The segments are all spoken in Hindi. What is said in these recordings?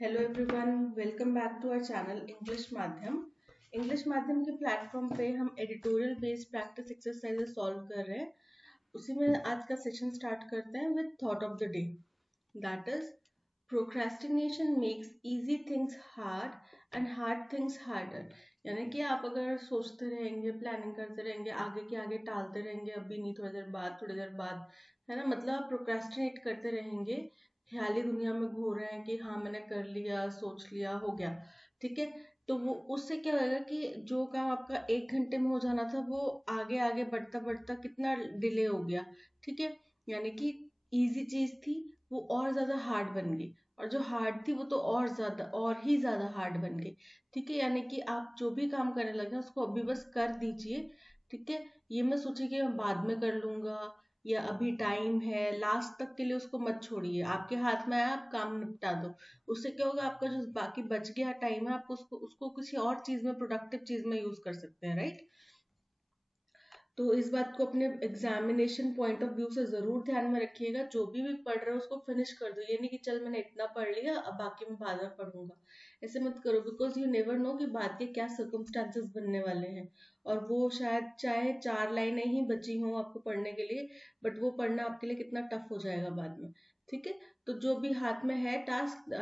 Hello everyone, welcome back to our channel English माध्यम। इंग्लिश माध्यम के प्लेटफॉर्म पे हम editorial based practice exercises solve कर रहे हैं। उसी में आज का सेशन स्टार्ट करते हैं with thought of the day, that is procrastination makes easy things hard and hard things harder. यानी कि आप अगर सोचते रहेंगे, प्लानिंग करते रहेंगे, आगे के आगे टालते रहेंगे, अभी नहीं थोड़ी देर बाद, है ना, मतलब आप प्रोक्रेस्टिनेट करते रहेंगे, ख्याली दुनिया में घूर रहे हैं कि हाँ मैंने कर लिया, सोच लिया, हो गया, ठीक है। तो वो उससे क्या होगा कि जो काम आपका 1 घंटे में हो जाना था वो आगे आगे बढ़ता बढ़ता कितना डिले हो गया, ठीक है। यानी कि इजी चीज थी वो और ज्यादा हार्ड बन गई, और जो हार्ड थी वो तो और ही ज्यादा हार्ड बन गई, ठीक है। यानी कि आप जो भी काम करने लगे उसको अभी बस कर दीजिए, ठीक है। ये मत सोचिए कि मैं बाद में कर लूंगा या अभी टाइम है, लास्ट तक के लिए उसको मत छोड़िए। आपके हाथ में है, आप काम निपटा दो। उससे क्या होगा, आपका जो बाकी बच गया टाइम है, आप उसको उसको किसी और चीज में, प्रोडक्टिव चीज में यूज कर सकते हैं, राइट। तो इस बात को अपने एग्जामिनेशन पॉइंट ऑफ व्यू से जरूर ध्यान में रखिएगा। जो भी पढ़ रहे हो उसको फिनिश कर दो, ये नहीं कि चल मैंने इतना पढ़ लिया अब बाकी मैं बाद में पढ़ूंगा। ऐसे मत करो, बिकॉज यू नेवर नो कि बाद के क्या सर्कमस्टांसेस बनने वाले हैं। और वो शायद चाहे 4 लाइनें ही बची हों आपको पढ़ने के लिए, बट वो पढ़ना आपके लिए कितना टफ हो जाएगा बाद में, ठीक है। तो जो भी हाथ में है टास्क,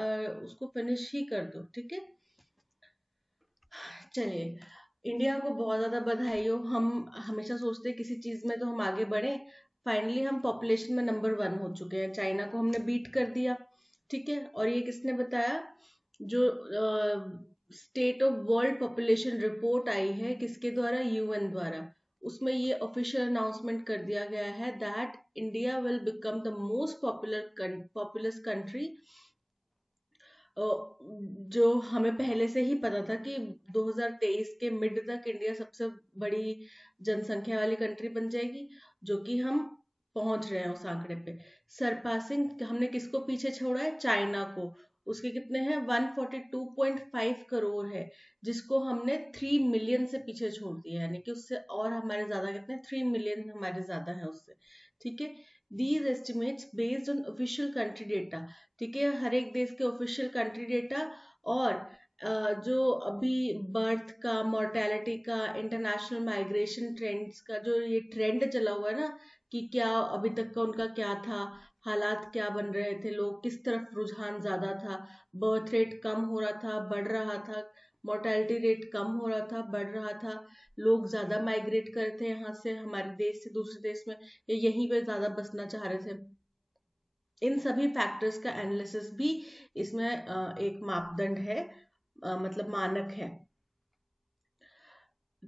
उसको फिनिश ही कर दो, ठीक है। चलिए, इंडिया को बहुत ज्यादा बधाई हो। हम हमेशा सोचते हैं किसी चीज में तो हम आगे बढ़े, फाइनली हम पॉपुलेशन में नंबर 1 हो चुके हैं, चाइना को हमने बीट कर दिया, ठीक है। और ये किसने बताया? जो state of world population report आई है, किसके द्वारा? यूएन द्वारा। उसमें ये ऑफिशियल अनाउंसमेंट कर दिया गया है that India will become the most populous country. जो हमें पहले से ही पता था कि 2023 के मिड तक इंडिया सबसे बड़ी जनसंख्या वाली कंट्री बन जाएगी, जो कि हम पहुंच रहे हैं उस आंकड़े पे। सरपासिंग हमने किसको पीछे छोड़ा है? चाइना को। उसके कितने हैं? 142.5 करोड़ है, जिसको हमने 3 मिलियन से पीछे छोड़ दिया, यानी कि उससे और हमारे ज्यादा कितने? 3 मिलियन हमारे ज्यादा है उससे, ठीक है। These estimates based on official country data, ठीक है, हर एक देश के ऑफिशियल कंट्री डेटा। और जो अभी बर्थ का, मोर्टेलिटी का, इंटरनेशनल माइग्रेशन ट्रेंड्स का जो ये ट्रेंड चला हुआ है ना, कि क्या अभी तक का उनका क्या था, हालात क्या बन रहे थे, लोग किस तरफ रुझान ज्यादा था, बर्थ रेट कम हो रहा था, बढ़ रहा था, मोर्टेलिटी रेट कम हो रहा था, बढ़ रहा था, लोग ज्यादा माइग्रेट कर रहे थे यहाँ से, हमारे देश से दूसरे देश में, या यहीं पे ज्यादा बसना चाह रहे थे। इन सभी फैक्टर्स का एनालिसिस भी इसमें एक मापदंड है, मतलब मानक है।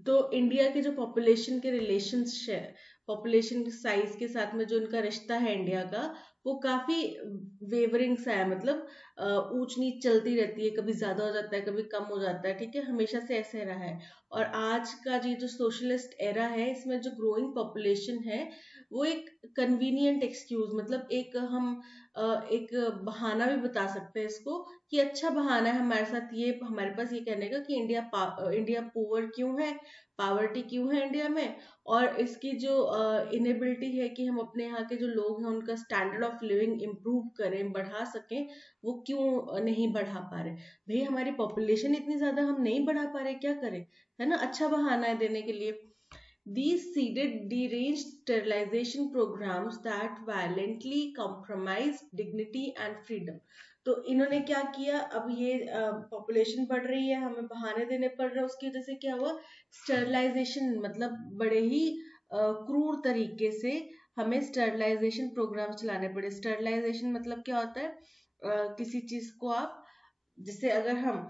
तो इंडिया के जो पॉपुलेशन के रिलेशंस है, पॉपुलेशन साइज के साथ में जो इनका रिश्ता है इंडिया का, वो काफी वेवरिंग सा है, मतलब ऊंच नीच चलती रहती है, कभी ज्यादा हो जाता है, कभी कम हो जाता है, ठीक है, हमेशा से ऐसे रहा है। और आज का जी जो सोशलिस्ट एरा है, इसमें जो ग्रोइंग पॉपुलेशन है, वो एक कन्वीनियंट एक्सक्यूज, मतलब एक बहाना भी बता सकते हैं इसको, कि अच्छा बहाना है हमारे साथ, ये हमारे पास ये कहने का कि इंडिया पुअर क्यों है, पावर्टी क्यों है इंडिया में, और इसकी जो इनेबिलिटी है कि हम अपने यहाँ के जो लोग हैं उनका स्टैंडर्ड ऑफ लिविंग इम्प्रूव करें, बढ़ा सकें, वो क्यों नहीं बढ़ा पा रहे। भाई हमारी पॉपुलेशन इतनी ज्यादा, हम नहीं बढ़ा पा रहे, क्या करें, है ना। अच्छा बहाना है देने के लिए। These seeded deranged sterilization programs that violently compromise dignity and freedom. तो इन्होंने क्या किया, अब ये पॉपुलेशन बढ़ रही है, हमें बहाने देने पड़ रहे हैं, उसकी वजह से क्या हुआ? स्टरलाइजेशन, मतलब बड़े ही क्रूर तरीके से हमें स्टरलाइजेशन प्रोग्राम चलाने पड़े। स्टरलाइजेशन मतलब क्या होता है? किसी चीज को आप, जैसे अगर हम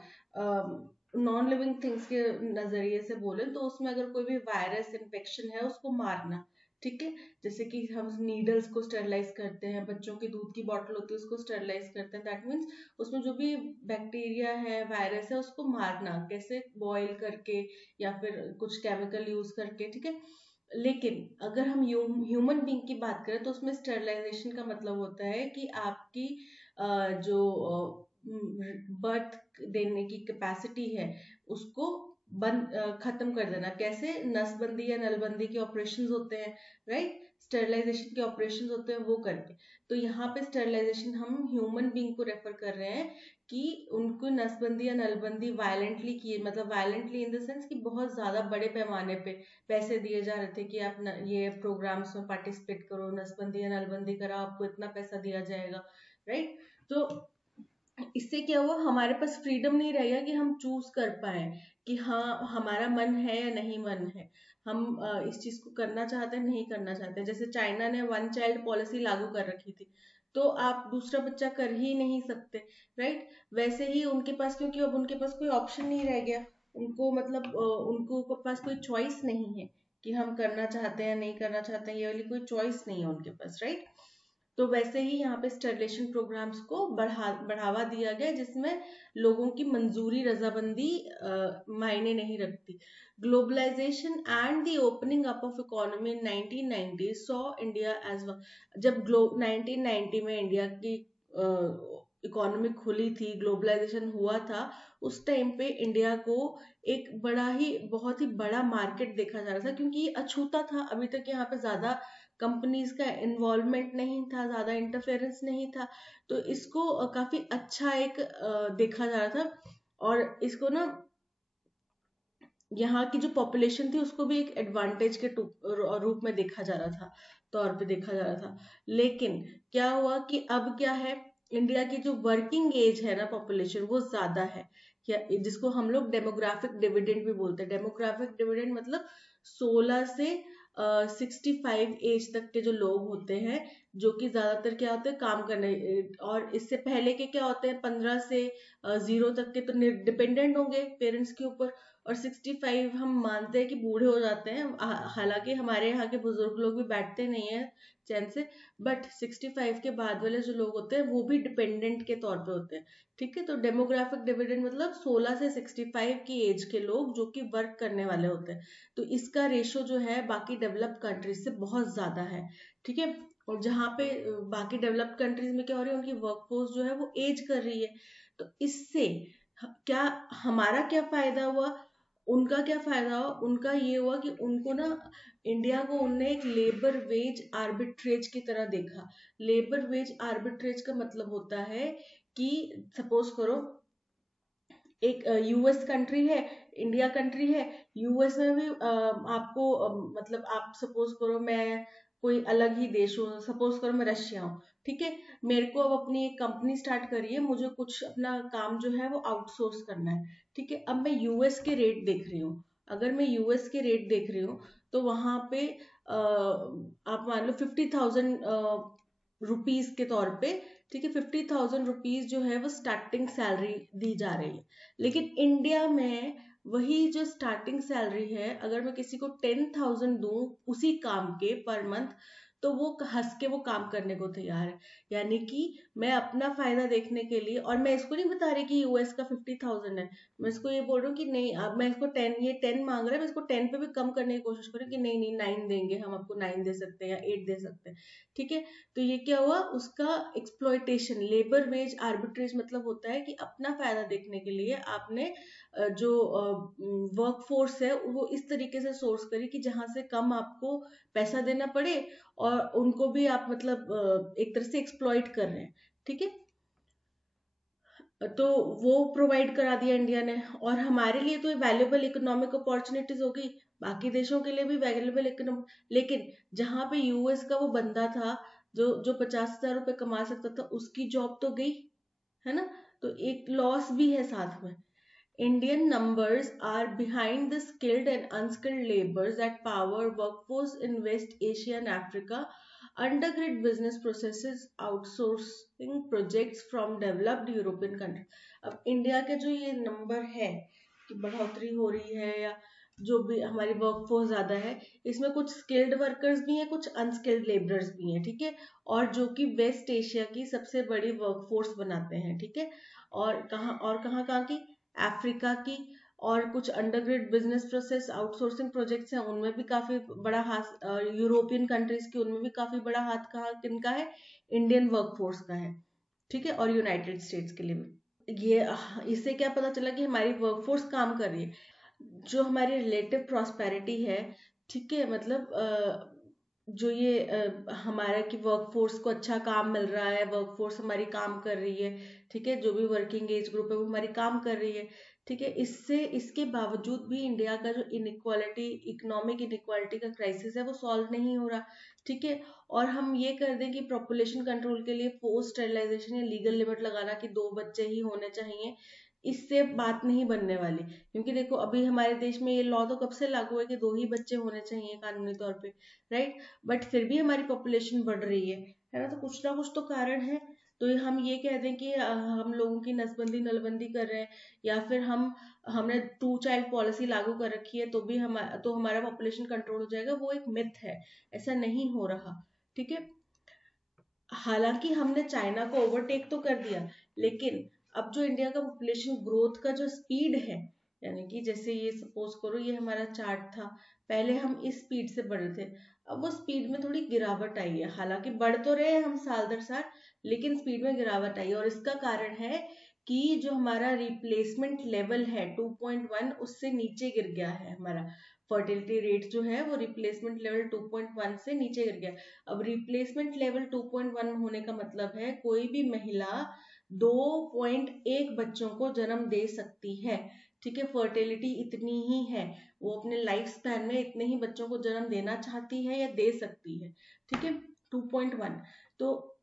नॉन लिविंग थिंग्स के नजरिए से बोले तो उसमें अगर कोई भी वायरस इन्फेक्शन है उसको मारना, ठीक है। जैसे कि हम नीडल्स को स्टरलाइज करते हैं, बच्चों की दूध की बॉटल होती है उसको स्टरलाइज करते हैं, दैट मीन्स उसमें जो भी बैक्टीरिया है, वायरस है, उसको मारना, कैसे? बॉईल करके या फिर कुछ केमिकल यूज करके, ठीक है। लेकिन अगर हम ह्यूमन बींग की बात करें तो उसमें स्टरलाइजेशन का मतलब होता है कि आपकी जो बर्थ देने की कैपेसिटी है उसको खत्म कर देना। कैसे? नसबंदी या नलबंदी के ऑपरेशन होते हैं, राइट। स्टरलाइजेशन के ऑपरेशन होते हैं वो करके। तो यहाँ पे स्टरलाइजेशन हम ह्यूमन बींग को रेफर कर रहे हैं कि उनको नसबंदी या नलबंदी वायलेंटली की, मतलब वायलेंटली इन द सेंस कि बहुत ज्यादा बड़े पैमाने पे पैसे दिए जा रहे थे कि आप ये प्रोग्राम्स में पार्टिसिपेट करो, नसबंदी या नलबंदी करा, आपको इतना पैसा दिया जाएगा, राइट। तो इससे क्या हुआ, हमारे पास फ्रीडम नहीं रहेगा कि हम चूज कर पाए कि हाँ हमारा मन है या नहीं मन है, हम इस चीज को करना चाहते हैं नहीं करना चाहते हैं। जैसे चाइना ने वन चाइल्ड पॉलिसी लागू कर रखी थी, तो आप दूसरा बच्चा कर ही नहीं सकते, राइट। वैसे ही उनके पास, क्योंकि अब उनके पास कोई ऑप्शन नहीं रह गया, उनको मतलब उनको पास कोई चॉइस नहीं है कि हम करना चाहते हैं नहीं करना चाहते हैं, ये वाली कोई चॉइस नहीं है उनके पास, राइट। तो वैसे ही यहाँ पे स्टरलेशन प्रोग्राम्स को बढ़ावा दिया गया, जिसमें लोगों की मंजूरी रजामंदी मायने नहीं रखती। Globalization and the opening up of economy in 1990 saw India as, जब 1990 में इंडिया की इकोनॉमी खुली थी, ग्लोबलाइजेशन हुआ था, उस टाइम पे इंडिया को एक बहुत ही बड़ा मार्केट देखा जा रहा था, क्योंकि ये अछूता था। अभी तक यहाँ पे ज्यादा कंपनीज का इन्वॉल्वमेंट नहीं था, ज्यादा इंटरफेरेंस नहीं था, तो इसको काफी अच्छा एक देखा जा रहा था। और इसको ना यहाँ की जो पॉपुलेशन थी उसको भी एक एडवांटेज के रूप में देखा जा रहा था, तौर पे देखा जा रहा था। लेकिन क्या हुआ कि अब क्या है, इंडिया की जो वर्किंग एज है ना पॉपुलेशन, वो ज्यादा है, जिसको हम लोग डेमोग्राफिक डिविडेंड भी बोलते हैं। डेमोग्राफिक डिविडेंड मतलब 16 से 65 एज तक के जो लोग होते हैं, जो कि ज्यादातर क्या होते हैं काम करने, और इससे पहले के क्या होते हैं 15 से 0 तक के, तो डिपेंडेंट होंगे पेरेंट्स के ऊपर। और 65 हम मानते हैं कि बूढ़े हो जाते हैं, हालांकि हमारे यहाँ के बुजुर्ग लोग भी बैठते नहीं है चैन से, बट 65 के बाद वाले जो लोग होते हैं वो भी डिपेंडेंट के तौर पे होते हैं, ठीक है। तो डेमोग्राफिक डिविडेंड मतलब 16 से 65 की एज के लोग जो कि वर्क करने वाले होते हैं। तो इसका रेशो जो है बाकी डेवलप्ड कंट्रीज से बहुत ज्यादा है, ठीक है। और जहाँ पे बाकी डेवलप्ड कंट्रीज में क्या हो रही है, उनकी वर्कफोर्स जो है वो एज कर रही है। तो इससे क्या हमारा क्या फायदा हुआ, उनका क्या फायदा हुआ, उनका ये हुआ कि उनको ना, इंडिया को उनने एक लेबर वेज आर्बिट्रेज की तरह देखा। लेबर वेज आर्बिट्रेज का मतलब होता है कि सपोज करो एक यूएस कंट्री है, इंडिया कंट्री है, यूएस में भी आपको मतलब आप सपोज करो मैं कोई अलग ही देश हूँ, सपोज करो मैं रशिया हूँ, ठीक है। मेरे को अब अपनी एक कंपनी स्टार्ट करी है, मुझे कुछ अपना काम जो है वो आउटसोर्स करना है, ठीक है। अब मैं यूएस के रेट देख रही हूँ, अगर मैं यूएस के रेट देख रही हूँ तो वहां पे आप मान लो 50,000 रुपीज के तौर पे, ठीक है, 50,000 रुपीज जो है वो स्टार्टिंग सैलरी दी जा रही है। लेकिन इंडिया में वही जो स्टार्टिंग सैलरी है, अगर मैं किसी को 10,000 दूं उसी काम के पर मंथ, तो वो हंस के वो काम करने को तैयार है। यानी कि मैं अपना फायदा देखने के लिए, और मैं इसको नहीं बता रही कि यूएस का 50,000 है, मैं इसको ये बोल रही हूँ कि नहीं, अब मैं इसको 10, ये 10 मांग रहा है, मैं इसको 10 पे भी कम करने की कोशिश करूँ कि नहीं नहीं 9 देंगे, हम आपको 9 दे सकते हैं या 8 दे सकते हैं, ठीक है। तो ये क्या हुआ, उसका एक्सप्लॉयटेशन, लेबर वेज आर्बिट्रेज मतलब होता है कि अपना फायदा देखने के लिए आपने जो वर्क फोर्स है वो इस तरीके से सोर्स करी कि जहां से कम आपको पैसा देना पड़े, और उनको भी आप मतलब एक तरह से एक्सप्लॉइट कर रहे हैं, ठीक है। तो वो प्रोवाइड करा दिया इंडिया ने, और हमारे लिए तो वैल्यूएबल इकोनॉमिक अपॉर्चुनिटीज होगी, बाकी देशों के लिए भी वैल्यूएबल इकोनॉमिक। लेकिन जहां पे यूएस का वो बंदा था जो 50,000 रुपए कमा सकता था, उसकी जॉब तो गई, है ना। तो एक लॉस भी है साथ में। Indian numbers are behind the skilled and unskilled laborers that power workforce in West Asia and Africa. Undergrid business processes outsourcing projects from developed European countries. अब इंडिया के जो ये नंबर है कि बढ़ोतरी हो रही है, या जो भी हमारी वर्कफोर्स ज्यादा है, इसमें कुछ स्किल्ड वर्कर्स भी हैं, कुछ अनस्किल्ड लेबरर्स भी हैं, ठीक है। और जो कि वेस्ट एशिया की सबसे बड़ी वर्कफोर्स बनाते हैं, ठीक है। और कहाँ कहाँ की, अफ्रीका की, और कुछ undergrad business process outsourcing projects हैं, उनमें भी काफी बड़ा हाथ, यूरोपियन कंट्रीज की, उनमें भी काफी बड़ा हाथ कहाँ किनका है, इंडियन वर्कफोर्स का है, ठीक है। और यूनाइटेड स्टेट्स के लिए भी ये, इससे क्या पता चला कि हमारी वर्कफोर्स काम कर रही है। जो हमारी रिलेटिव प्रॉस्पेरिटी है, ठीक है, मतलब जो ये हमारा कि वर्कफोर्स को अच्छा काम मिल रहा है, वर्कफोर्स हमारी काम कर रही है, ठीक है, जो भी वर्किंग एज ग्रुप है वो हमारी काम कर रही है, ठीक है, इससे इसके बावजूद भी इंडिया का जो इनइक्वालिटी, इकोनॉमिक इनइक्वालिटी का क्राइसिस है वो सॉल्व नहीं हो रहा, ठीक है। और हम ये कर दें कि पॉपुलेशन कंट्रोल के लिए फोर्स स्टेरिलाइजेशन या लीगल लिमिट लगाना कि 2 बच्चे ही होने चाहिए, इससे बात नहीं बनने वाली, क्योंकि देखो अभी हमारे देश में ये लॉ तो कब से लागू है कि 2 ही बच्चे होने चाहिए कानूनी तौर पे, राइट, बट फिर भी हमारी पॉपुलेशन बढ़ रही है ना, तो कुछ ना कुछ तो कारण है। तो हम ये कह दें कि हम लोगों की नसबंदी नलबंदी कर रहे हैं, या फिर हमने 2 चाइल्ड पॉलिसी लागू कर रखी है तो भी हमारा पॉपुलेशन कंट्रोल हो जाएगा, वो एक मिथ है, ऐसा नहीं हो रहा, ठीक है। हालांकि हमने चाइना को ओवरटेक तो कर दिया, लेकिन अब जो इंडिया का पॉपुलेशन ग्रोथ का जो स्पीड है, यानी कि जैसे ये सपोज करो ये हमारा चार्ट था, पहले हम इस स्पीड से बढ़ रहे थे, अब वो स्पीड में थोड़ी गिरावट आई है, हालांकि बढ़ तो रहे हैं हम साल दर साल, लेकिन स्पीड में गिरावट आई है, और इसका कारण है कि जो हमारा रिप्लेसमेंट लेवल है 2.1 उससे नीचे गिर गया है, हमारा फर्टिलिटी रेट जो है वो रिप्लेसमेंट लेवल 2.1 से नीचे गिर गया। अब रिप्लेसमेंट लेवल 2.1 होने का मतलब है कोई भी महिला 2.1 बच्चों को जन्म दे सकती है, ठीक है, फर्टिलिटी इतनी ही है, वो अपने लाइफ स्पैन में इतने ही बच्चों को जन्म देना चाहती है या दे सकती है, ठीक है, 2.1। तो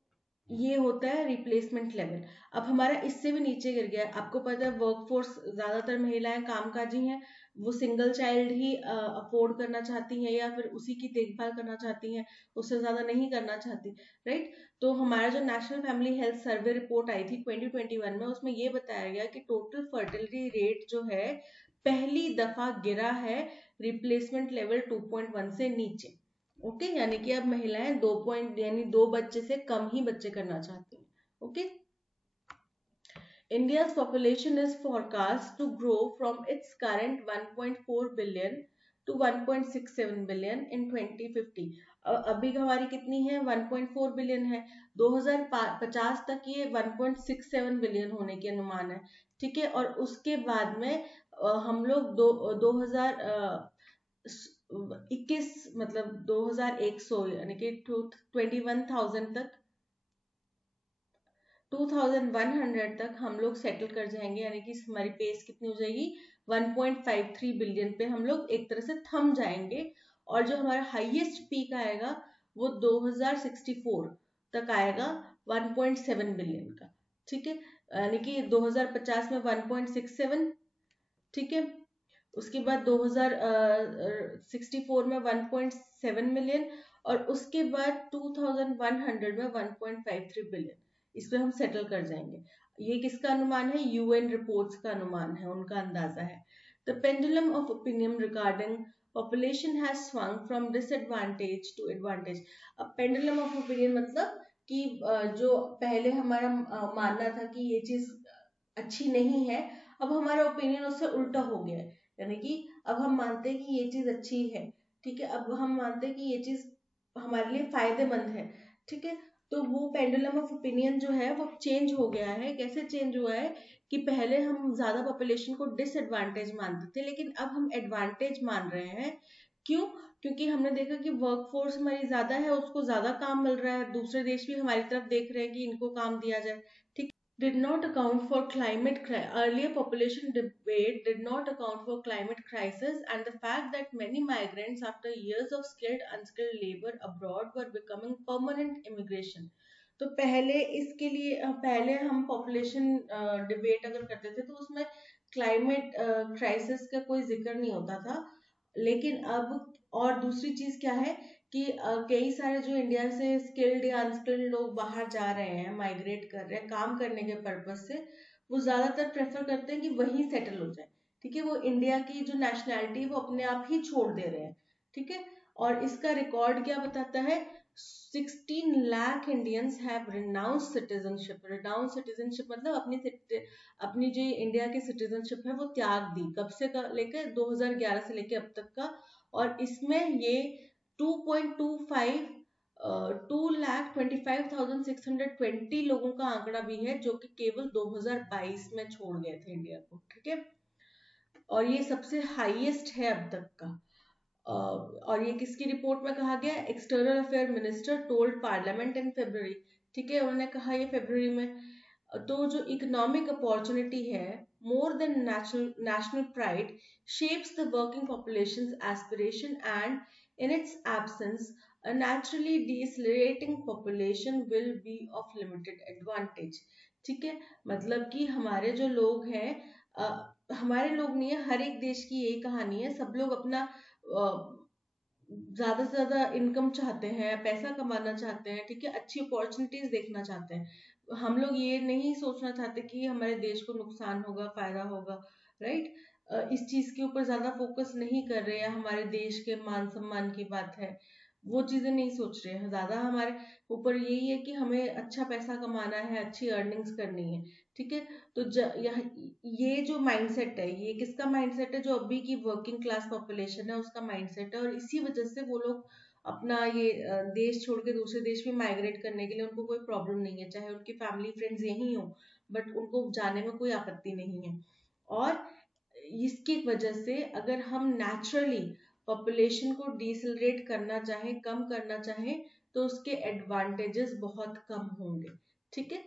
ये होता है रिप्लेसमेंट लेवल। अब हमारा इससे भी नीचे गिर गया है, आपको पता है वर्कफोर्स ज्यादातर महिलाएं कामकाजी हैं, वो सिंगल चाइल्ड ही अफोर्ड करना चाहती हैं या फिर उसी की देखभाल करना चाहती हैं, उससे ज्यादा नहीं करना चाहती, राइट। तो हमारा जो national family health survey report आई थी 2021 में, उसमें ये बताया गया कि टोटल फर्टिलिटी रेट जो है पहली दफा गिरा है रिप्लेसमेंट लेवल 2.1 से नीचे, ओके, यानी कि अब महिलाएं 2 बच्चे से कम ही बच्चे करना चाहती हैं, okay. India's population is forecast to grow from its current 1.4 billion to 1.67 billion in 2050। अभी हमारी कितनी है, 1.4 बिलियन है, 2050 तक ये 1.67 बिलियन होने के अनुमान है, ठीक है। और उसके बाद में हम लोग 2021 मतलब 2100 यानी कि 21,000 तक, 2100 तक हम लोग सेटल कर जाएंगे, यानी कि हमारी पेस कितनी हो जाएगी, 1.53 बिलियन पे हम लोग एक तरह से थम जाएंगे। और जो हमारा हाईएस्ट पीक आएगा वो 2064 तक आएगा 1.7 बिलियन का, ठीक है, यानी कि 2050 में 1.67, ठीक है, उसके बाद 2064 में 1.7 मिलियन, और उसके बाद 2100 में 1.53 बिलियन, इस पे हम सेटल कर जाएंगे। ये किसका अनुमान है, यूएन रिपोर्ट्स का अनुमान है, उनका अंदाजा है। The pendulum of opinion regarding population has swung from disadvantage to advantage. अब पेंडुलम ऑफ ओपिनियन मतलब कि जो पहले हमारा मानना था कि ये चीज अच्छी नहीं है, अब हमारा ओपिनियन उससे उल्टा हो गया है, यानी कि अब हम मानते हैं कि ये चीज अच्छी है, ठीक है, अब हम मानते हैं कि ये चीज हमारे लिए फायदेमंद है, ठीक है। तो वो पेंडुलम ऑफ ओपिनियन जो है वो चेंज हो गया है, कैसे चेंज हुआ है कि पहले हम ज्यादा पॉपुलेशन को डिसएडवांटेज मानते थे, लेकिन अब हम एडवांटेज मान रहे हैं। क्यों? क्योंकि हमने देखा कि वर्कफोर्स हमारी ज्यादा है, उसको ज्यादा काम मिल रहा है, दूसरे देश भी हमारी तरफ देख रहे हैं कि इनको काम दिया जाए, ठीक। Did not account for earlier population debate did not account for climate crisis and the fact that many migrants after years of skilled unskilled labor abroad were becoming permanent immigration। तो पहले इसके लिए पहले हम पॉपुलेशन डिबेट अगर करते थे तो उसमें क्लाइमेट क्राइसिस का कोई जिक्र नहीं होता था, लेकिन अब और दूसरी चीज क्या है कि कई सारे जो इंडिया से स्किल्ड या अनस्किल्ड लोग बाहर जा रहे हैं, माइग्रेट कर रहे हैं काम करने के पर्पज से, वो ज्यादातर प्रेफर करते हैं कि वहीं सेटल हो जाए, ठीक है, वो इंडिया की जो नेशनैलिटी वो अपने आप ही छोड़ दे रहे हैं, ठीक है। और इसका रिकॉर्ड क्या बताता है, 16 lakh Indians have renounce citizenship. Renounce citizenship मतलब अपनी जो इंडिया की सिटीजनशिप है वो त्याग दी, कब से लेकर 2011 से लेकर अब तक का। और इसमें ये 2.25 2,25,620 लोगों का आंकड़ा भी है, जो कि केवल 2022 में छोड़ गए थे इंडिया को, ठीक है, और ये सबसे हाईएस्ट है अब तक का। और ये किसकी रिपोर्ट में कहा गया? External affair minister told parliament in February. ठीक है, उन्होंने कहा ये फरवरी में। तो जो इकोनॉमिक अपॉर्चुनिटी है, more than national pride, shapes the working population's aspiration, and in its absence a naturally decelerating population will be of limited advantage। ठीक है, मतलब कि हमारे जो लोग हैं, हमारे लोग नहीं है, हर एक देश की यही कहानी है, सब लोग अपना ज्यादा से ज्यादा इनकम चाहते हैं, पैसा कमाना चाहते हैं, ठीक है, अच्छी अपॉर्चुनिटीज देखना चाहते हैं। हम लोग ये नहीं सोचना चाहते कि हमारे देश को नुकसान होगा, फायदा होगा, राइट। इस चीज के ऊपर ज्यादा फोकस नहीं कर रहे हैं, हमारे देश के मान सम्मान की बात है, वो चीजें नहीं सोच रहे हैं। ज्यादा हमारे ऊपर यही है कि हमें अच्छा पैसा कमाना है, अच्छी अर्निंग्स करनी है, ठीक है। तो ये जो माइंडसेट है, ये किसका माइंडसेट है? जो अभी की वर्किंग क्लास पॉपुलेशन है उसका माइंडसेट है, और इसी वजह से वो लोग अपना ये देश छोड़ के दूसरे देश में माइग्रेट करने के लिए उनको कोई प्रॉब्लम नहीं है, चाहे उनकी फैमिली फ्रेंड्स यहीं हो, बट उनको जाने में कोई आपत्ति नहीं है। और इसकी वजह से अगर हम नेचुरली पॉपुलेशन को डिसलरेट करना चाहें, कम करना चाहें, तो उसके एडवांटेजेस बहुत कम होंगे। ठीक है,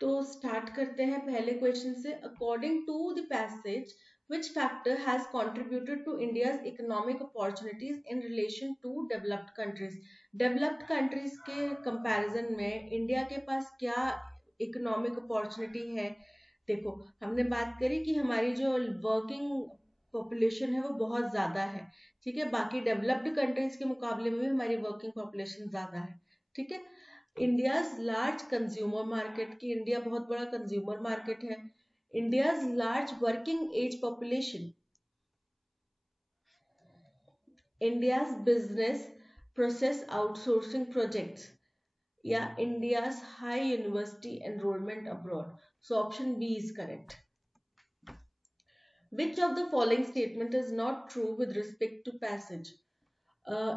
तो स्टार्ट करते हैं पहले क्वेश्चन से। According to the passage, which factor has contributed to India's economic opportunities in relation to developed countries? Developed countries के कंपैरिजन में इंडिया के पास क्या इकोनॉमिक अपॉर्चुनिटी है? देखो, हमने बात करी कि हमारी जो वर्किंग पॉपुलेशन है वो बहुत ज्यादा है, ठीक है, बाकी डेवलप्ड कंट्रीज के मुकाबले में भी हमारी वर्किंग पॉपुलेशन ज्यादा है। ठीक है, इंडियाज लार्ज कंज्यूमर मार्केट, की इंडिया बहुत बड़ा कंज्यूमर मार्केट है। India's large working age population, India's business process outsourcing projects, या India's high university enrolment abroad. So option B is correct. Which of the following statement is not true with respect to passage?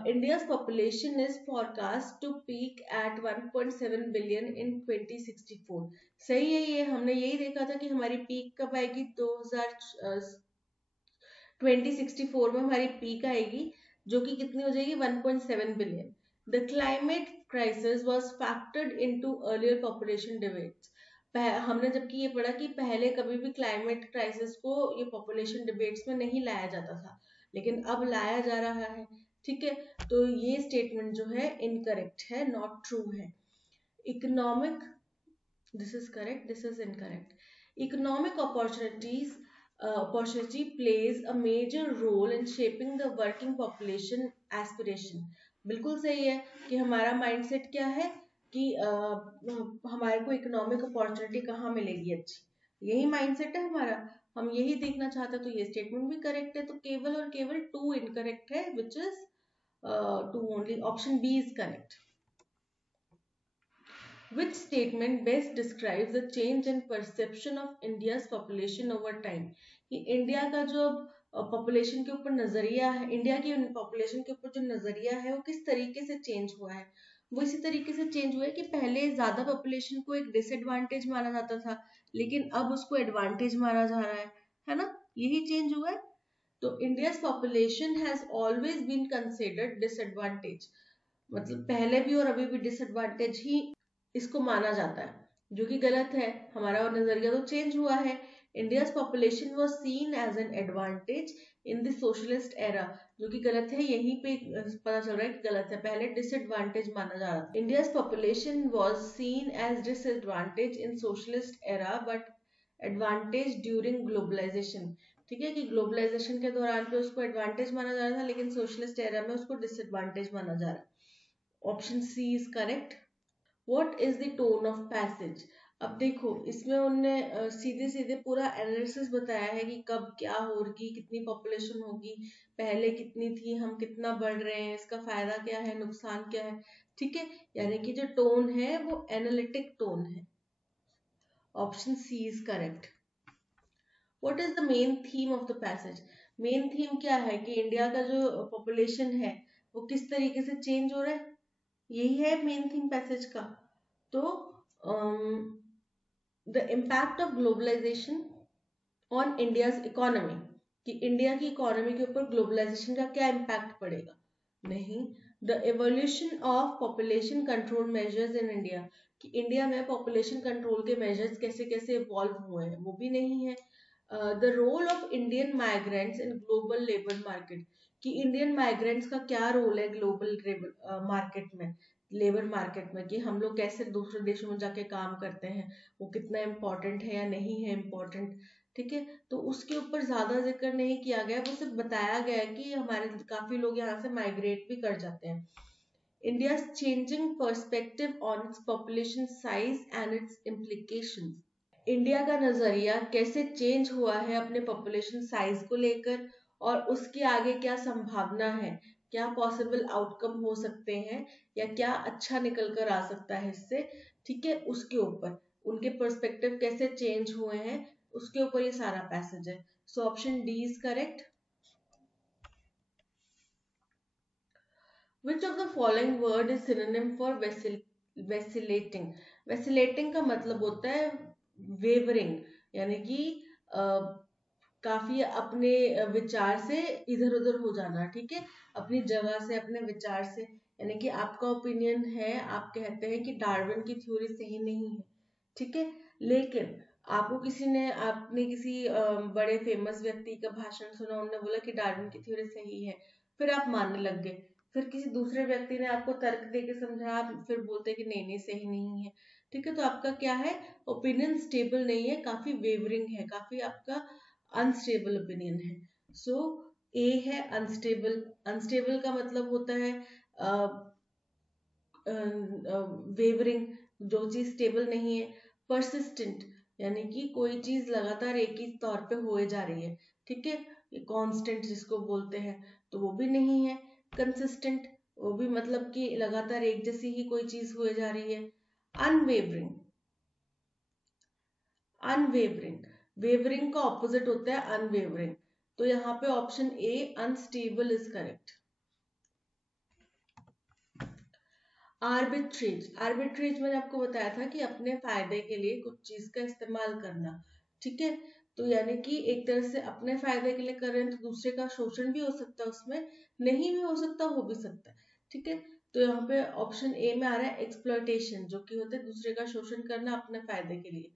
India's population is forecast to peak at 1.7 billion in 2064। सही है, ये हमने यही देखा था कि हमारी पीक कब आएगी? 2064 में हमारी पीक आएगी, जो कि कितनी हो जाएगी? 1.7 billion. The climate crisis was factored into earlier population debates. हमने जबकि ये पढ़ा कि पहले कभी भी क्लाइमेट क्राइसिस को ये पॉपुलेशन डिबेट्स में नहीं लाया जाता था, लेकिन अब लाया जा रहा है। ठीक है, तो ये स्टेटमेंट जो है इनकरेक्ट है, नॉट ट्रू है। Economic, this is correct, this is incorrect. Economic opportunity plays a major role in shaping the working population aspiration। बिल्कुल सही है कि हमारा माइंडसेट क्या है कि हमारे को इकोनॉमिक अपॉर्चुनिटी कहाँ मिलेगी अच्छी, यही माइंडसेट है हमारा, हम यही देखना चाहते हैं। तो ये स्टेटमेंट भी करेक्ट है, तो केवल और केवल 2 इनकरेक्ट है, which is 2 only. Option B is correct. Which statement best describes the change in perception of India's population over time? कि इंडिया का जो पॉपुलेशन के ऊपर नजरिया है, इंडिया की पॉपुलेशन के ऊपर जो नजरिया है वो किस तरीके से चेंज हुआ है? वो इसी तरीके से चेंज हुआ है कि पहले ज्यादा पॉपुलेशन को एक डिसएडवांटेज माना जाता था, लेकिन अब उसको एडवांटेज माना जा रहा है ना? यही चेंज हुआ है। तो India's population has always been considered disadvantage, मतलब पहले भी और अभी भी डिसएडवांटेज ही इसको माना जाता है, जो कि गलत है। हमारा नजरिया तो चेंज हुआ है। India's population was seen as an advantage in the socialist era, जो कि गलत है। यहीं पे पता चल रहा है कि गलत है, पहले डिसएडवांटेज माना जा रहा था। India's population was seen as disadvantage in socialist era but advantage during globalization. ठीक है, कि ग्लोबलाइजेशन के दौरान पे उसको एडवांटेज माना जा रहा था, लेकिन सोशलिस्ट एरा में उसको डिसएडवांटेज माना जा रहा है। Option C is correct. What is the tone of passage? अब देखो, इसमें उनने सीधे सीधे पूरा एनालिसिस बताया है कि कब क्या होगी, कितनी पॉपुलेशन होगी, पहले कितनी थी, हम कितना बढ़ रहे हैं, इसका फायदा क्या है, नुकसान क्या है। ठीक है, यानी कि जो टोन है वो एनालिटिक टोन है। Option C is correct. What is the main theme of the passage? Main theme क्या है कि इंडिया का जो पॉपुलेशन है वो किस तरीके से चेंज हो रहा है, यही है मेन थीम पैसेज का। तो the impact of globalization on India's economy, कि इंडिया की इकोनॉमी के ऊपर ग्लोबलाइजेशन का क्या इम्पैक्ट पड़ेगा, नहीं। The evolution of population control measures in India, कि इंडिया में पॉपुलेशन कंट्रोल के मेजर्स कैसे कैसे इवॉल्व हुए हैं, वो भी नहीं है। The role of Indian migrants in global labour market, कि इंडियन माइग्रेंट्स का क्या रोल है ग्लोबल मार्केट में, लेबर मार्केट में, कि हम लोग कैसे दूसरे देशों में जाके काम करते हैं, वो कितना इम्पोर्टेंट है या नहीं है इम्पोर्टेंट, ठीक है। तो उसके ऊपर ज्यादा जिक्र नहीं किया गया, वो सिर्फ बताया गया है कि हमारे काफी लोग यहाँ से माइग्रेट भी कर जाते हैं। India's changing perspective on its population size and its implications, India का नजरिया कैसे चेंज हुआ है अपने पॉपुलेशन साइज को लेकर, और उसके आगे क्या संभावना है, क्या पॉसिबल आउटकम हो सकते हैं, या क्या अच्छा निकल कर आ सकता है इससे, ठीक है। उसके ऊपर उनके पर्सपेक्टिव कैसे चेंज हुए हैं, उसके ऊपर ये सारा पैसेज है। So option D is correct. Which of the following word is synonym for vacillating? Vacillating का मतलब होता है wavering, यानी कि काफी अपने विचार से इधर उधर हो जाना, ठीक है, अपनी जगह से, अपने विचार से, यानी कि आपका ओपिनियन है, आप कहते हैं कि डार्विन की थ्योरी सही नहीं है, ठीक है, लेकिन आपको किसी ने, आपने किसी बड़े फेमस व्यक्ति का भाषण सुना, उन्होंने बोला कि डार्विन की थ्योरी सही है, फिर आप मानने लग गए। फिर किसी दूसरे व्यक्ति ने आपको तर्क दे के समझाया, आप फिर बोलते कि नहीं नहीं सही नहीं है, ठीक है। तो आपका क्या है, ओपिनियन स्टेबल नहीं है, काफी वेवरिंग है, काफी आपका अनस्टेबल ओपिनियन है। सो ए है अनस्टेबल। अनस्टेबल का मतलब होता है वेवरिंग, जो चीज स्टेबल नहीं है। परसिस्टेंट, यानी कि कोई चीज लगातार एक ही तौर पे हुए जा रही है, ठीक है, ये कांस्टेंट जिसको बोलते हैं, तो वो भी नहीं है। कंसिस्टेंट, वो भी मतलब कि लगातार एक जैसी ही कोई चीज हुए जा रही है। अनवेवरिंग, अनवेवरिंग, वेवरिंग का ऑपोजिट होता है अनवेवरिंग, तो यहाँ पे option A unstable is correct. Arbitrage, arbitrage मैंने आपको बताया था कि अपने फायदे के लिए कुछ चीज का इस्तेमाल करना, ठीक है। तो यानी कि एक तरह से अपने फायदे के लिए कर रहे हैं, तो दूसरे का शोषण भी हो सकता है उसमें, नहीं भी हो सकता, हो भी सकता है, ठीक है। तो यहाँ पे ऑप्शन ए में आ रहा है एक्सप्लॉयटेशन, जो कि होता है दूसरे का शोषण करना अपने फायदे के लिए।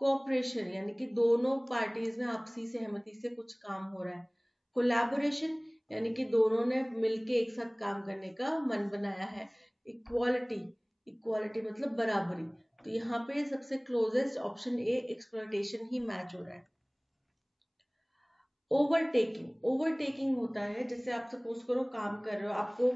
कोऑपरेशन, यानी कि दोनों पार्टीज में आपसी सहमति से कुछ काम हो रहा है। कोलैबोरेशन, यानी कि दोनों ने मिलके एक साथ काम करने का मन बनाया है। इक्वालिटी, इक्वालिटी मतलब बराबरी, तो यहाँ पे सबसे closest option A exploitation he match हो रहा है। ओवरटेकिंग, ओवरटेकिंग होता है जैसे आप सपोज करो काम कर रहे हो, आपको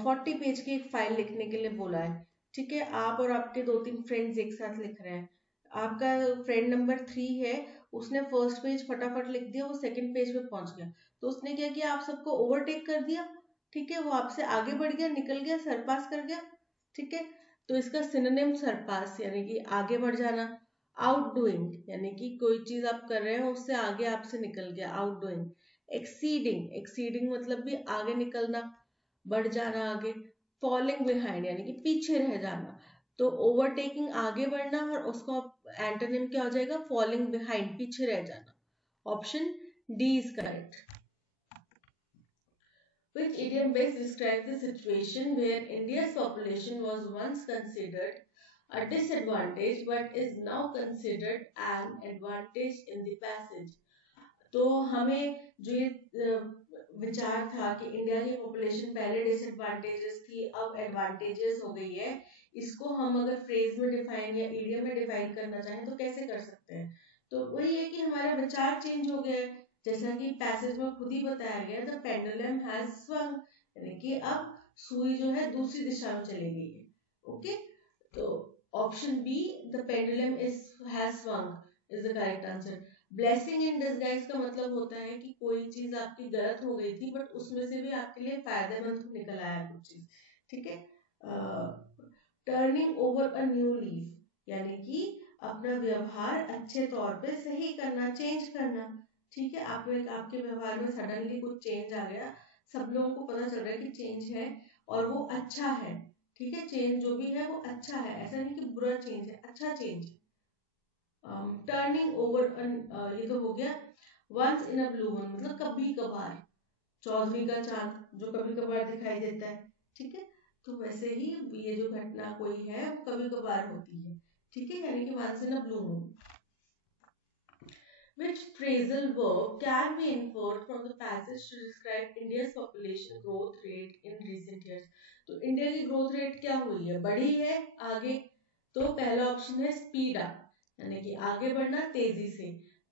40 पेज की एक फाइल लिखने के लिए बोला है, ठीक है, आप और आपके दो तीन फ्रेंड्स एक साथ लिख रहे हैं। आपका फ्रेंड नंबर 3 है, उसने फर्स्ट पेज फटाफट लिख दिया, वो सेकंड पेज पे पहुंच गया, तो उसने क्या किया, आप सबको ओवरटेक कर दिया, ठीक है, वो आपसे आगे बढ़ गया, निकल गया, सरपास कर गया, ठीक है। तो इसका सिनोनिम सरपास, यानी कि आगे बढ़ जाना। आउटडूइंग, यानी कि कोई चीज आप कर रहे हैं उससे आगे आपसे निकल गया, आउटडूइंग। एक्सीडिंग, एक्सीडिंग मतलब भी आगे निकलना, बढ़ जाना आगे। फॉलिंग बिहाइंड, यानी कि पीछे रह जाना। तो ओवरटेकिंग आगे बढ़ना, और उसका एंटोनिम क्या हो जाएगा, फॉलिंग बिहाइंड, पीछे रह जाना। Option D is correct. Which idiom best describes the situation where India's population was once considered a disadvantage but is now considered an advantage in the passage? तो हमें जो ये विचार था कि इंडिया की पॉपुलेशन पहले डिसएडवांटेजेस थी, अब एडवांटेजेस हो गई है, इसको हम अगर फ्रेज में डिफाइन या इडियम में डिफाइन करना चाहें तो कैसे कर सकते हैं? तो वही है कि हमारा विचार चेंज हो गया है, जैसा कि पैसेज में खुद ही बताया गया, द पेंडुलम हैज स्वंग, यानी कि अब सुई जो है दूसरी दिशा में चली गई है, ओके। तो option B, the pendulum is has swung is the correct answer. Blessing in disguise का मतलब होता है कि कोई चीज आपकी गलत हो गई थी, बट उसमें से भी आपके लिए फायदेमंद निकल आया कुछ चीज, ठीक है। Turning over a new leaf, यानी कि अपना व्यवहार अच्छे तौर पे सही करना, चेंज करना, ठीक है। आपके व्यवहार में सडनली कुछ चेंज आ गया, सब लोगों को पता चल रहा है कि चेंज है और वो अच्छा है, ठीक है, चेंज जो भी है वो अच्छा है, ऐसा नहीं कि बुरा चेंज है, अच्छा चेंज। टर्निंग ओवर, ये तो हो गया। Once in a blue moon मतलब कभी कभार, चौदहवीं का चांद जो कभी कभार दिखाई देता है, ठीक है। तो वैसे ही ये जो घटना कोई है वो कभी कभार होती है, ठीक है, यानी कि once in a blue moon. Which phrasal verb can be inferred from the passage to describe India's population growth rate in recent years? तो इंडिया की ग्रोथ रेट क्या हुई है, बढ़ी है आगे। तो पहला ऑप्शन है स्पीड अप, यानी कि आगे बढ़ना तेजी से।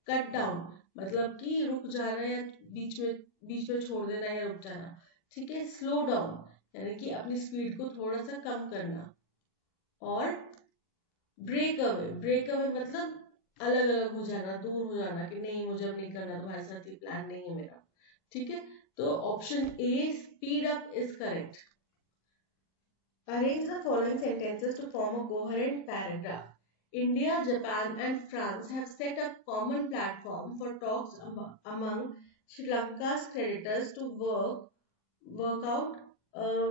कट डाउन मतलब कि रुक जाना या बीच में छोड़ देना या रुक जाना, ठीक है। स्लो डाउन यानी कि अपनी स्पीड को थोड़ा सा कम करना। और ब्रेक अवे मतलब अलग अलग हो जाना, दूर हो जाना, कि नहीं मुझे अब नहीं करना तुम्हारे साथ, ये प्लान नहीं है मेरा, ठीक है। तो option A speed up is correct. Arrange the following sentences to form a coherent paragraph. India, Japan, and France have set up common platform for talks among Sri Lanka's creditors to work out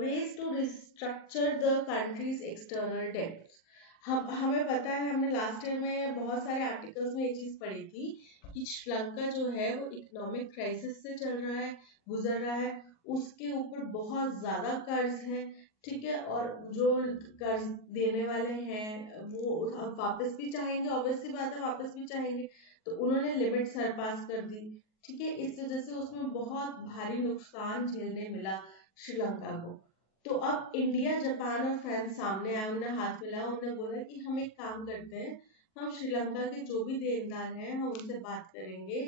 ways to restructure the country's external debts. हम हमें पता है, हमने लास्ट ईयर में बहुत सारे आर्टिकल्स में ये चीज पढ़ी थी कि श्रीलंका जो है वो इकोनॉमिक क्राइसिस से चल रहा है, गुजर रहा है, उसके ऊपर बहुत ज्यादा कर्ज है, ठीक है। और जो कर्ज देने वाले हैं वो अब वापस भी चाहेंगे, ऑब्वियस सी बात है वापस भी चाहेंगे, तो उन्होंने लिमिट सरपास कर दी, ठीक है। इस वजह से उसमें बहुत भारी नुकसान झेलने मिला श्रीलंका को। तो अब इंडिया, जापान और फ्रांस सामने आए, उन्होंने हाथ मिलाया, उन्होंने बोला कि हम एक काम करते हैं, हम श्रीलंका के जो भी देनदार हैं हम उनसे बात करेंगे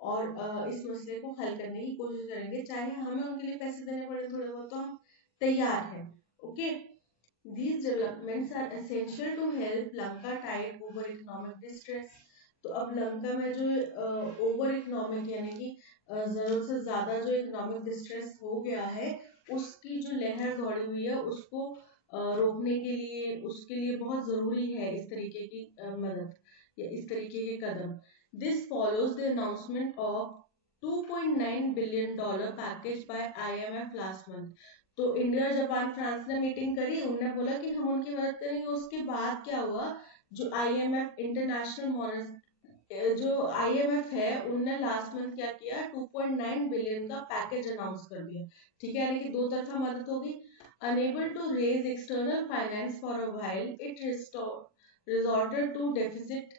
और इस मसले को हल करने की कोशिश करेंगे, चाहे हमें उनके लिए पैसे देने पड़े थोड़े बहुत, तो हम तैयार हैं। Okay, these developments are essential to help Lanka tide over economic distress. तो अब लंका में जो ओवर इकोनॉमिक यानी कि जरूरत से ज्यादा जो इकोनॉमिक डिस्ट्रेस हो गया है, उसकी जो लहर दौड़ी हुई है उसको रोकने के लिए, उसके लिए बहुत जरूरी है इस तरीके की मदद या इस तरीके के कदम। This follows the announcement of $2.9 billion package by IMF last month. तो इंडिया और जापान फ्रांस ने मीटिंग करी, उन्होंने बोला कि हम उनकी मदद करेंगे। उसके बाद क्या हुआ, जो IMF इंटरनेशनल जो IMF है उनने लास्ट मंथ क्या किया, 2.9 बिलियन का पैकेज अनाउंस कर दिया, ठीक है, यानी कि दो तरफा मदद होगी। Enable to raise external finance for a while it resorted to deficit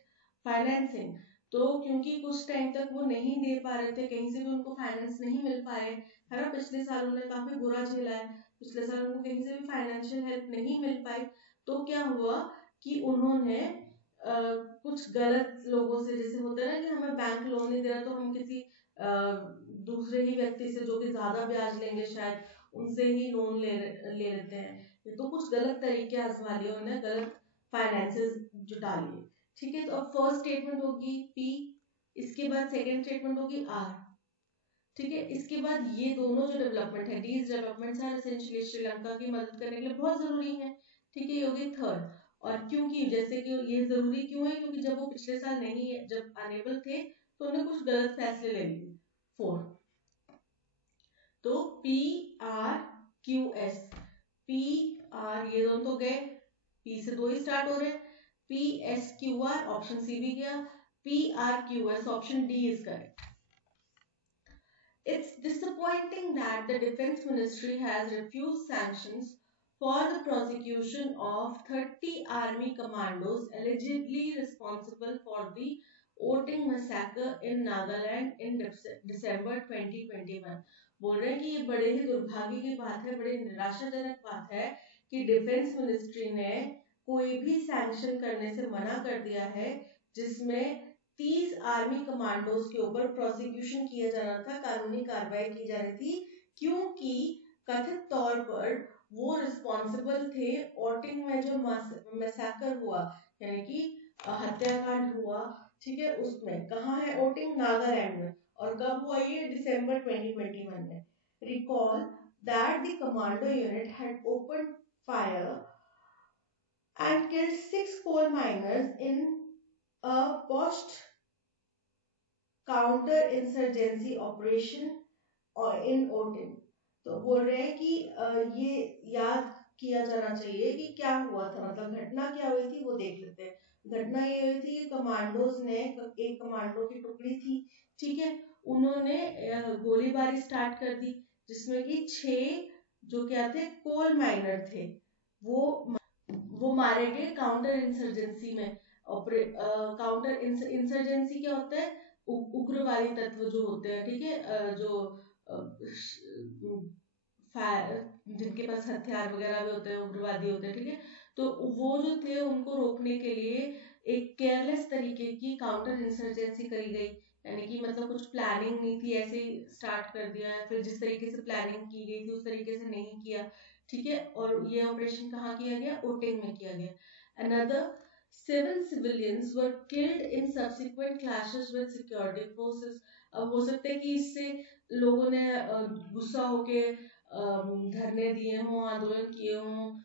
financing. तो क्योंकि कुछ टाइम तक वो नहीं दे पा रहे थे, कहीं से भी उनको फाइनेंस नहीं मिल पाए, है ना, पिछले साल उन्होंने काफी बुरा झेला है, पिछले साल उनको कहीं से भी फाइनेंशियल हेल्प नहीं मिल पाई। तो क्या हुआ कि उन्होंने कुछ गलत लोगों से, जैसे होता है ना कि हमें बैंक लोन नहीं दे रहा तो हम किसी दूसरे ही व्यक्ति से जो कि ज्यादा ब्याज लेंगे शायद, उनसे ही लोन ले लेते हैं। ये तो कुछ गलत तरीके आजमा लिए उन्होंने, गलत फाइनेंसेस जुटा लिए, ठीक है। तो अब फर्स्ट स्टेटमेंट होगी पी, इसके बाद सेकेंड स्टेटमेंट होगी आर, ठीक है। इसके बाद ये दोनों जो डेवलपमेंट है, these developments are essentially Sri Lanka की मदद करने के लिए बहुत जरूरी है, ठीक है, ये होगी थर्ड। और क्योंकि जैसे कि ये जरूरी क्यों है, क्योंकि जब वो पिछले साल नहीं है, जब अनेबल थे तो उन्होंने कुछ गलत फैसले ले लिए। फोर्थ, तो PRQS, PR ये दोनों तो गए, P से दो ही स्टार्ट हो रहे हैं, PSQR ऑप्शन सी भी गया, PRQS option D is correct. It's disappointing that the Defense Ministry has refused sanctions for the prosecution of 30 army commandos allegedly responsible for the Oting massacre in Nagaland in December 2021। बोल रहे हैं कि ये बड़े ही दुर्भाग्य की बात है, बड़ी निराशाजनक बात है कि डिफेंस मिनिस्ट्री ने कोई भी सैंक्शन करने से मना कर दिया है जिसमें 30 आर्मी कमांडोज के ऊपर प्रोसिक्यूशन किया जा रहा था, कानूनी कार्रवाई की जा रही थी, क्योंकि कथित तौर पर वो रिस्पॉन्सिबल थे ओटिंग में जो मैसेकर हुआ, यानी कि हत्याकांड हुआ, ठीक है, उसमें। कहाँ है ओटिंग, नागालैंड में। और कब हुआ ये, दिसंबर 2021 में। Recall that the commando unit had open fire and killed 6 coal miners in a botched counter insurgency operation और इन ओटिन। तो बोल रहे हैं कि ये याद किया जाना चाहिए कि क्या हुआ था, मतलब घटना क्या हुई थी वो देख लेते हैं। घटना ये हुई थी, कमांडोज ने, एक कमांडो की टुकड़ी थी, ठीक है, उन्होंने गोलीबारी स्टार्ट कर दी, जिसमें कि 6 जो क्या थे, कोल माइनर थे, वो वो मारे गए काउंटर इंसर्जेंसी में। काउंटर इंसर्जेंसी क्या होता है, उग्रवादी तत्व जो होते हैं, ठीक है, जो फायर, जिनके पास हथियार वगैरह भी होते हैं, उग्रवादी होते हैं, ठीक है, तो वो जो थे उनको रोकने के लिए एक केयरलेस तरीके की काउंटर इंसर्जेंसी करी गई, यानी कि मतलब कुछ प्लानिंग नहीं थी, ऐसे ही स्टार्ट कर दिया है, फिर जिस तरीके से प्लानिंग की गई थी उस तरीके से नहीं किया, ठीक है, और ये ऑपरेशन कहाँ किया गया, ओटिंग में किया गया। Another 7 civilians were killed in subsequent clashes with security forces। अब हो सकता है कि इससे लोगों ने गुस्सा होके धरने दिए हों, आंदोलन किए हों,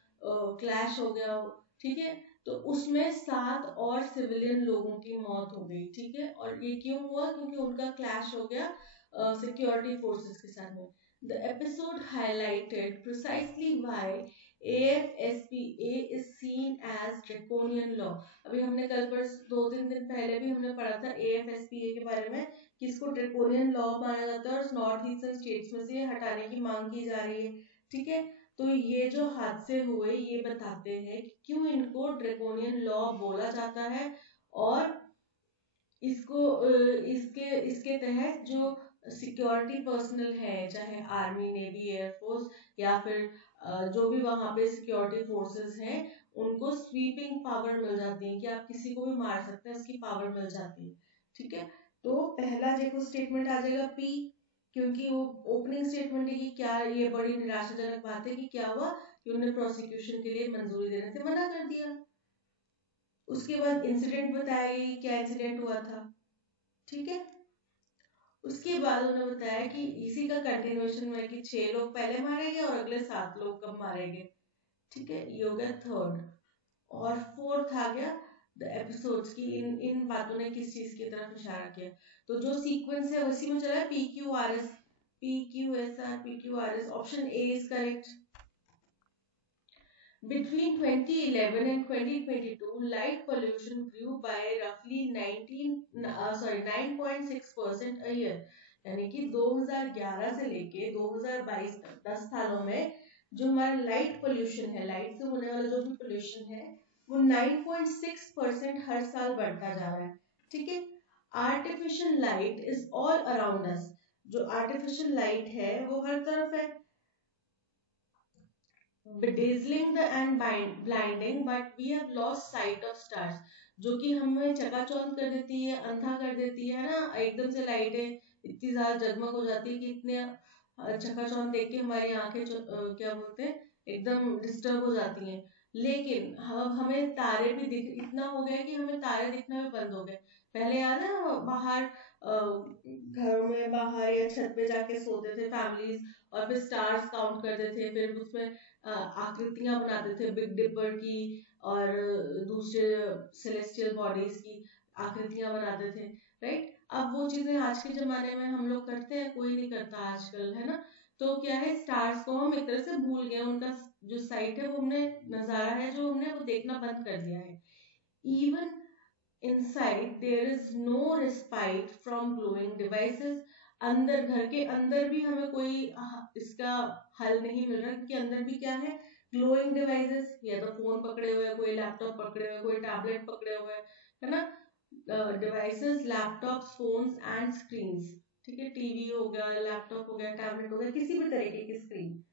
क्लैश हो गया हो, ठीक है, तो उसमें 7 और सिविलियन लोगों की मौत हो गई, ठीक है, और ये क्यों हुआ, क्योंकि उनका क्लैश हो गया सिक्योरिटी फोर्सेस के साथ में। The episode highlighted precisely why AFSPA is seen as draconian law। अभी हमने कल पर 2-3 दिन पहले भी हमने पढ़ा था AFSPA के बारे में, कि इसको ड्रेकोनियन लॉ माना जाता है और नॉर्थ ईस्टर्न स्टेट्स में से हटाने की मांग की जा रही है, ठीक है, तो ये जो हादसे हुए ये बताते हैं कि क्यों इनको ड्रेकोनियन लॉ बोला जाता है, और इसको इसके इसके तहत जो सिक्योरिटी पर्सनल है, चाहे आर्मी, नेवी, एयरफोर्स, या फिर जो भी वहां पे सिक्योरिटी फोर्सेस हैं, उनको स्वीपिंग पावर मिल जाती है, कि आप किसी को भी मार सकते हैं, इसकी पावर मिल जाती है, ठीक है। तो पहला देखो स्टेटमेंट आ जाएगा पी, क्योंकि वो ओपनिंग स्टेटमेंट है कि क्या, ये बड़ी निराशाजनक बात है कि क्या हुआ कि उन्होंने प्रोसिक्यूशन के लिए मंजूरी देने से मना कर दिया। उसके बाद इंसिडेंट बताया कि क्या इंसिडेंट हुआ था, ठीक है। उसके बाद उन्होंने बताया कि इसी का कंटिन्यूएशन में कि 6 लोग पहले मारे गए और अगले 7 लोग कब मारे गए, ठीक है, ये हो गया थर्ड। और फोर्थ आ गया द एपिसोड्स की, इन इन बातों ने किस चीज की तरफ इशारा किया, तो जो सीक्वेंस है उसी में चला है, PQRS, PQSR, PQRS, option A is correct. Between 2011 and 2022, light pollution grew by roughly 9.6% a year। यानी कि 2011 से लेके 2022 तक 10 सालों में जो हमारा लाइट पोल्यूशन है, लाइट से होने वाला जो भी पोल्यूशन है, वो 9.6% हर साल बढ़ता जा रहा है, ठीक है। Artificial light is all around us. जो आर्टिफिशियल लाइट है वो हर तरफ है, dazzling the and blinding, but we have lost sight of stars। जो कि हमें चकाचौंध कर देती है, अंधा कर देती है ना, एकदम से लाइटें इतनी ज्यादा जगमग हो जाती है कि इतने चकाचौंध देख के हमारी आंखें क्या बोलते हैं, एकदम डिस्टर्ब हो जाती हैं। लेकिन हमें तारे भी दिख, इतना हो गया कि हमें तारे दिखना भी बंद हो गए। पहले याद है बाहर घरों में बाहर या छत पे जाके सोते थे फैमिलीज, और फिर स्टार्स काउंट करते थे, फिर उसमें आकृतियां बनाते थे बिग डिपर की और दूसरे सेलेस्टियल बॉडीज की आकृतियां बनाते थे, राइट। अब वो चीजें आज के जमाने में हम लोग करते हैं, कोई नहीं करता आजकल, है ना। तो क्या है, स्टार्स को हम एक तरह से भूल गए, उनका जो साइट है वो हमने, नजारा है जो हमने वो देखना बंद कर दिया है। Even inside there is no respite from glowing devices। अंदर, घर के अंदर भी हमें कोई इसका हल नहीं मिल रहा, क्योंकि अंदर भी क्या है, ग्लोइंग डिवाइसेस, या तो फोन पकड़े हुए, कोई लैपटॉप पकड़े हुए, कोई टैबलेट पकड़े हुए, है ना, devices, laptops, phones and screens, ठीक है, टीवी हो गया, लैपटॉप हो गया, टैबलेट हो गया, किसी भी तरीके की screen.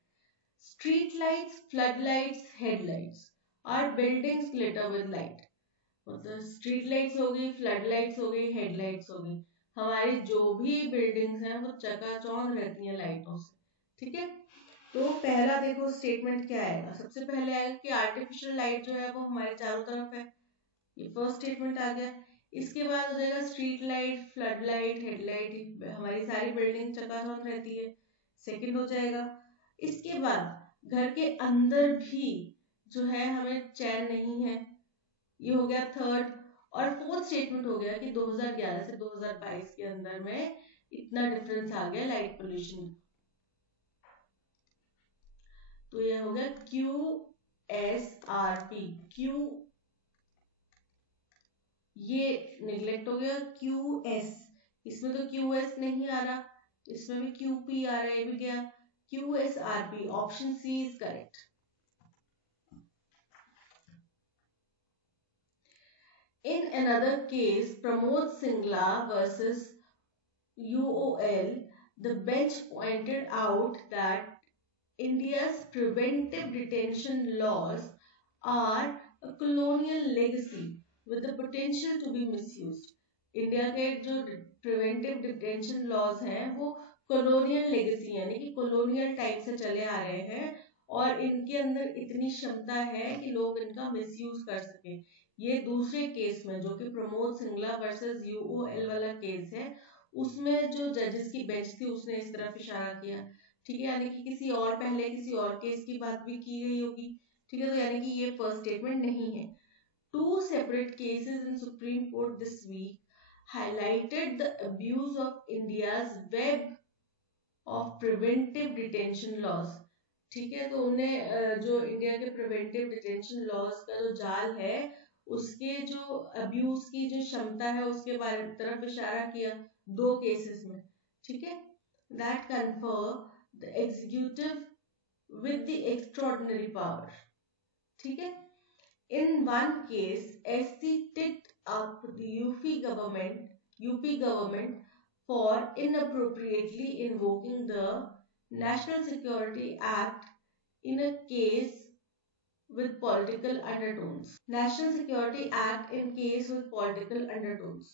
Street lights, flood lights, headlights are buildings glitter with light. मतलब स्ट्रीट लाइट्स हो गई, फ्लड लाइट्स हो गई, हेडलाइट्स हो गई, हमारी जो भी बिल्डिंग्स हैं वो चकाचौंध रहती हैं लाइटों से, ठीक है। तो पहला देखो स्टेटमेंट क्या आएगा, सबसे पहले आएगा कि आर्टिफिशियल लाइट जो है वो हमारे चारों तरफ है, ये फर्स्ट स्टेटमेंट आ गया। इसके बाद हो जाएगा street light, flood light, headlight, हमारी सारी बिल्डिंग चकाचौंध रहती है, सेकंड हो जाएगा। इसके बाद घर के अंदर भी जो है हमें चैन नहीं है, ये हो गया थर्ड। और फोर्थ स्टेटमेंट हो गया कि 2011 से 2022 के अंदर में इतना डिफरेंस आ गया लाइट पोल्यूशन। तो ये हो गया QSRP, Q ये निगलेक्ट हो गया। क्यू एस, इसमें तो क्यू एस नहीं आ रहा, इसमें भी क्यू पी आ रहा है, ये भी गया। Q S R P, option C is correct. In another case, Pramod Singla versus UOL, the bench pointed out that India's preventive detention laws are a colonial legacy with the potential to be misused. India के जो प्रिवेंटिव डिटेंशन लॉज हैं वो कॉलोनियल लेगेसी यानी कि कॉलोनियल टाइम से चले आ रहे हैं और इनके अंदर इतनी क्षमता है कि लोग इनका मिसयूज कर सके। ये दूसरे केस में जो कि प्रमोद सिंगला वर्सेस यूओएल वाला केस है, उसमें जो जजेस की बेंच थी उसने इस तरफ इशारा किया। ठीक है, यानी कि किसी और पहले किसी और केस की बात भी की गई होगी। ठीक है, तो यानी कि ये फर्स्ट स्टेटमेंट नहीं है। Two separate cases in Supreme Court this week highlighted the abuse of India's web of preventive detention laws. ठीक है, तो उन्हें जो इंडिया के प्रिवेंटिव डिटेंशन लॉज का जो जाल है उसके जो अब्यूज की जो क्षमता है उसके बारे तरफ इशारा किया दो केसेस में। ठीक है, that confer the executive with the extraordinary power. ठीक है, in one case SC ticked up the UP government for inappropriately invoking the National Security Act in a case with political undertones. National Security Act in case with political undertones.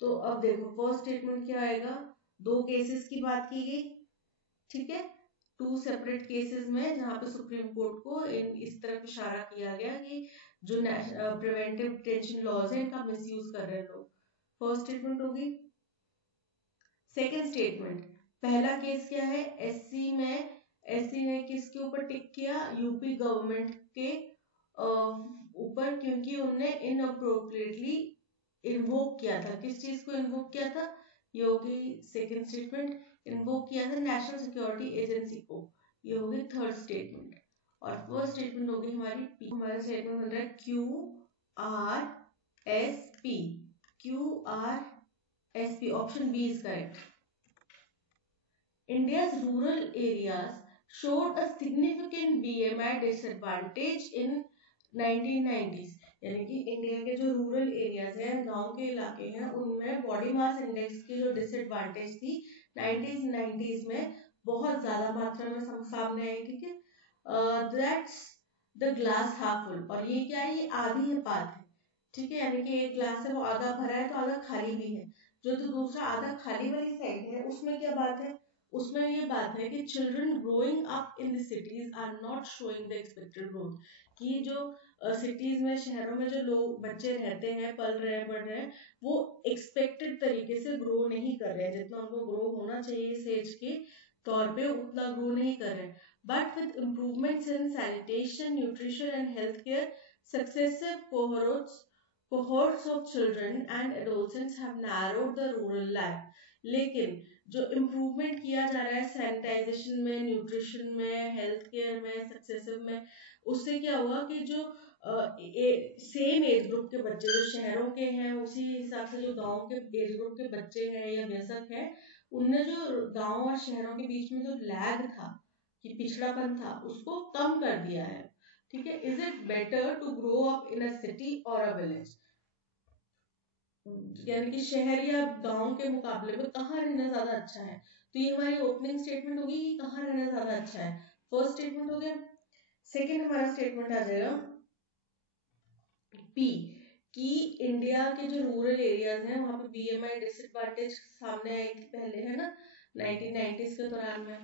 तो अब देखो फर्स्ट स्टेटमेंट क्या आएगा, दो केसेस की बात की गई। ठीक है, टू सेपरेट केसेस में जहां पे सुप्रीम कोर्ट को इस तरफ इशारा किया गया कि जो प्रिवेंटिव डिटेंशन लॉज है इनका मिसयूज कर रहे हैं लोग। फर्स्ट स्टेटमेंट होगी। सेकंड स्टेटमेंट, पहला केस क्या है, एससी में एससी ने किसके ऊपर टिक किया, यूपी गवर्नमेंट के ऊपर, क्योंकि उनने इनअप्रोप्रिएटली इन्वोक किया था। किस चीज को इन्वोक किया था, ये होगी सेकंड स्टेटमेंट। इन्वोक किया था नेशनल सिक्योरिटी एजेंसी को, ये होगी थर्ड स्टेटमेंट। और फर्स्ट स्टेटमेंट होगी हमारी पी। हमारा स्टेटमेंट बन रहा है QRSP, QRSP, option B is correct. India's rural areas showed a significant BMI disadvantage in 1990s, यानी कि इंडिया के जो रूरल एरियाज हैं, गांव के इलाके हैं, उनमें बॉडी मास इंडेक्स की जो डिसएडवांटेज थी 1990s में बहुत ज्यादा मात्रा में सामने आई। ठीक है, that's the glass half full, और ये क्या है, ये आधी है बात है। ठीक है, यानी कि एक ग्लास है वो आधा भरा है तो आधा खाली भी है। जो तो दूसरा आधा खाली वाली साइड है उसमें क्या बात है, उसमें ये बात है कि children growing up in the cities are not showing the expected growth, कि जो सिटीज में शहरों में जो लोग बच्चे रहते हैं, पल रहे हैं, बढ़ रहे हैं, वो एक्सपेक्टेड तरीके से ग्रो नहीं कर रहे हैं, जितना उनको ग्रो होना चाहिए इस एज के तौर पे उतना ग्रो नहीं कर रहे हैं। But with improvements in sanitation, nutrition and health care, successive cohorts of children and adolescents have narrowed the rural gap. लेकिन जो इम्प्रूवमेंट किया जा रहा है सैनिटाइजेशन में, न्यूट्रिशन में, हेल्थ केयर में, सक्सेसिव में, उससे क्या हुआ कि जो सेम एज ग्रुप के बच्चे जो शहरों के हैं उसी हिसाब से जो गांव के एज ग्रुप के बच्चे हैं या वयस्क हैं, उनने जो गांव और शहरों के बीच में जो लैग था, कि पिछड़ापन था, उसको कम कर दिया है। ठीक है, is it better to grow up in a city और अ विलेज, यानी कि शहर या गांव के मुकाबले में कहाँ रहना ज्यादा अच्छा है। तो ये हमारी ओपनिंग स्टेटमेंट होगी कि कहाँ रहना ज्यादा अच्छा है, फर्स्ट स्टेटमेंट हो गया। सेकेंड हमारा स्टेटमेंट आ जाएगा पी, कि इंडिया के जो रूरल एरियाज हैं वहां पे बीएमआई डिसएडवांटेज सामने आई थी पहले, है ना, 1990s के दौरान में।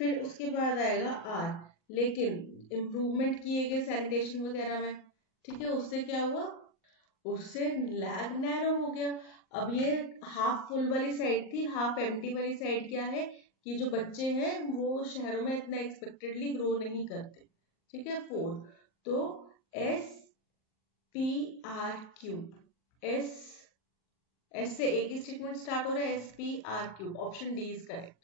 फिर उसके बाद आएगा आर, लेकिन इम्प्रूवमेंट किए गए सैनिटेशन वगैरह में। ठीक है, उससे क्या हुआ, उससे लैग नैरो हो गया। अब ये हाफ फुल वाली साइड थी, हाफ एम्प्टी वाली साइड क्या है, कि जो बच्चे हैं वो शहरों में इतना एक्सपेक्टेडली ग्रो नहीं करते। ठीक है, फोर, तो SPRQ, एस एस से एक ही स्टेटमेंट स्टार्ट हो रहा है, SPRQ, option D is correct.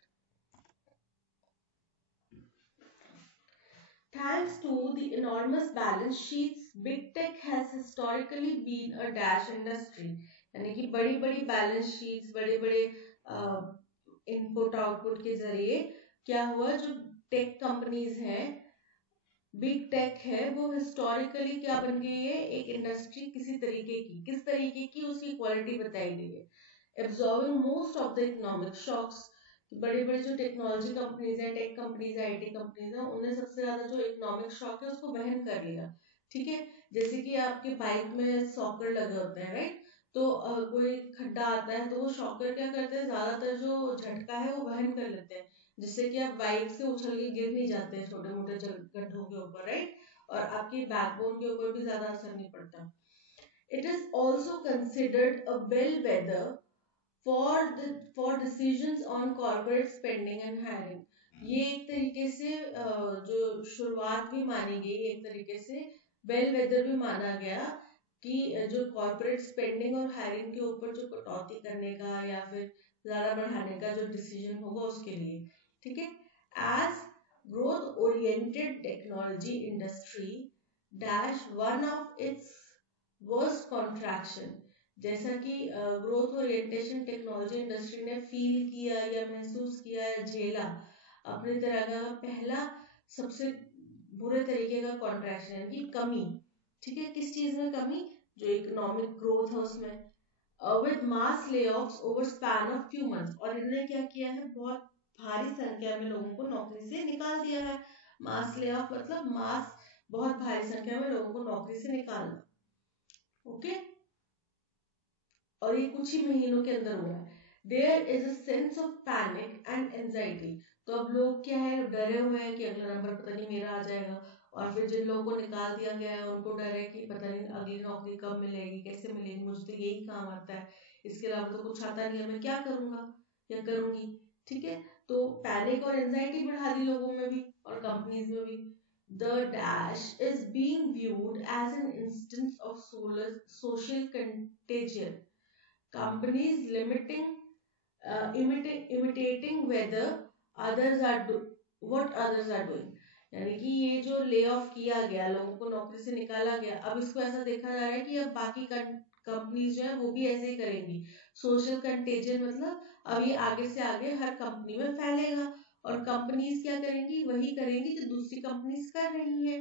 Thanks to the enormous balance sheets, big tech has historically been a dash industry. यानी कि बड़ी बड़ी बैलेंस शीट्स, बड़े बड़े इनपुट आउटपुट के जरिए क्या हुआ, जो टेक कंपनीज हैं, बिग टेक है, वो हिस्टोरिकली क्या बन गई है, एक इंडस्ट्री किसी तरीके की, किस तरीके की उसकी क्वालिटी बताई गई है, absorbing most of the economic shocks. बड़े बड़े जो टेक्नोलॉजी कंपनीज है, टेक कंपनीज है, आईटी कंपनीज है, उन्हें सबसे ज्यादा जो इकोनॉमिक शॉक है उसको वहन कर लिया। ठीक है, जैसे कि आपके बाइक में सॉकर लगे होते हैं, राइट, तो कोई खड्डा आता है तो वो शॉकर क्या करते हैं, ज्यादातर जो झटका है वो वहन कर लेते हैं, जिससे कि आप बाइक से उछल के गिर नहीं जाते हैं छोटे मोटे गड्ढों के ऊपर, राइट, और आपकी बैकबोन के ऊपर भी ज्यादा असर नहीं पड़ता। It is also considered a bellwether for decisions on corporate spending and hiring। ये एक तरीके से जो शुरुआत भी मानी गई, एक तरीके से बेल वेदर भी माना गया कि जो कॉर्पोरेट स्पेंडिंग और हायरिंग के ऊपर जो कटौती करने का या फिर ज्यादा बढ़ाने का जो डिसीजन होगा उसके लिए। ठीक है, as growth oriented technology industry dash one of its worst contraction. जैसा कि ग्रोथ ओरिएंटेशन टेक्नोलॉजी इंडस्ट्री ने फील किया या महसूस किया या झेला, अपनी तरह का पहला सबसे बुरे तरीके का कॉन्ट्रैक्शन की कमी। ठीक है, किस चीज में कमी, जो इकोनॉमिक ग्रोथ है उसमें, with mass layoffs over span of few months. और इन्होंने क्या किया है, बहुत भारी संख्या में लोगों को नौकरी से निकाल दिया है। मास लेऑफ मतलब मास, बहुत भारी संख्या में लोगों को नौकरी से निकालना। ओके, और ये कुछ ही महीनों के अंदर हुआ है। There is a sense of panic and anxiety. तो अब लोग क्या है, डरे हुए हैं कि अगला नंबर पता नहीं मेरा आ जाएगा, और फिर जिन लोगों को निकाल दिया गया है उनको डर है कि पता नहीं अगली नौकरी कब मिलेगी, कैसे मिलेगी, मुझे तो यही काम आता है, इसके अलावा तो कुछ आता नहीं है, मैं क्या करूंगा या करूंगी। ठीक है, तो पैनिक और एंजाइटी बढ़ा दी लोगों में भी और कंपनीज में भी। The dash is being viewed as an instance of social contagion, companies imitating whether others are what others are doing। यानी कि ये जो ले ऑफ किया गया, लोगों को नौकरी से निकाला गया, अब इसको ऐसा देखा जा रहा है कि अब बाकी कंपनीज जो है वो भी ऐसे ही करेंगी। सोशल कंटेजन मतलब अब ये आगे से आगे हर कंपनी में फैलेगा, और कंपनीज क्या करेंगी, वही करेंगी जो दूसरी कंपनीज कर रही है।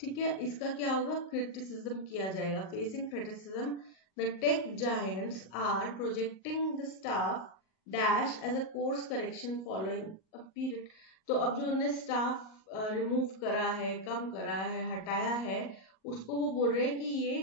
ठीक है, इसका क्या होगा, क्रिटिसिज्म किया जाएगा, facing criticism. The tech giants are projecting the staff dash as a course correction following a period। तो अब जो उन्हें स्टाफ रिमूव करा है, कम करा है, हटाया है, उसको वो बोल रहे हैं कि ये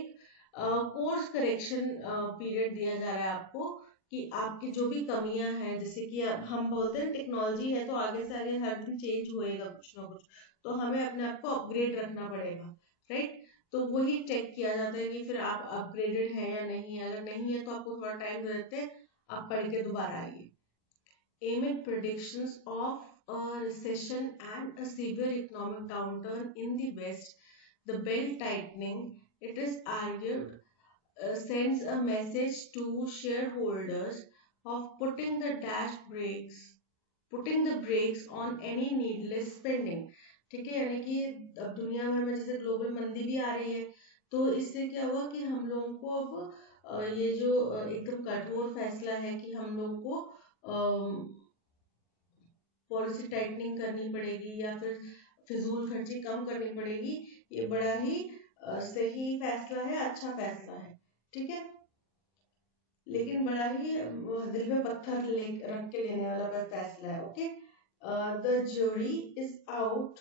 कोर्स करेक्शन पीरियड दिया जा रहा है आपको, कि आपकी जो भी कमियां हैं, जैसे कि अब हम बोलते हैं टेक्नोलॉजी है तो आगे से आगे हर दिन चेंज होएगा कुछ ना कुछ, तो हमें अपने आप को अपग्रेड रखना पड़ेगा, राइट। तो वही चेक किया जाता है कि फिर आप अपग्रेडेड है या नहीं है, अगर नहीं है तो आपको थोड़ा टाइम देते हैं, आप पढ़ के दोबारा आइए। Amid predictions of a recession and a severe economic downturn in the West, the belt tightening, it is argued, sends a message to shareholders of putting the brakes on any needless spending। ठीक है, यानी कि अब दुनिया भर में जैसे ग्लोबल मंदी भी आ रही है, तो इससे क्या हुआ कि हम लोगों को अब ये जो एकदम कठोर फैसला है कि हम लोगों को पॉलिसी टाइटनिंग करनी पड़ेगी या फिर फिजूल खर्ची कम करनी पड़ेगी, ये बड़ा ही सही फैसला है, अच्छा फैसला है। ठीक है, लेकिन बड़ा ही दिल में पत्थर रख के लेने वाला फैसला है। Okay, the jury is out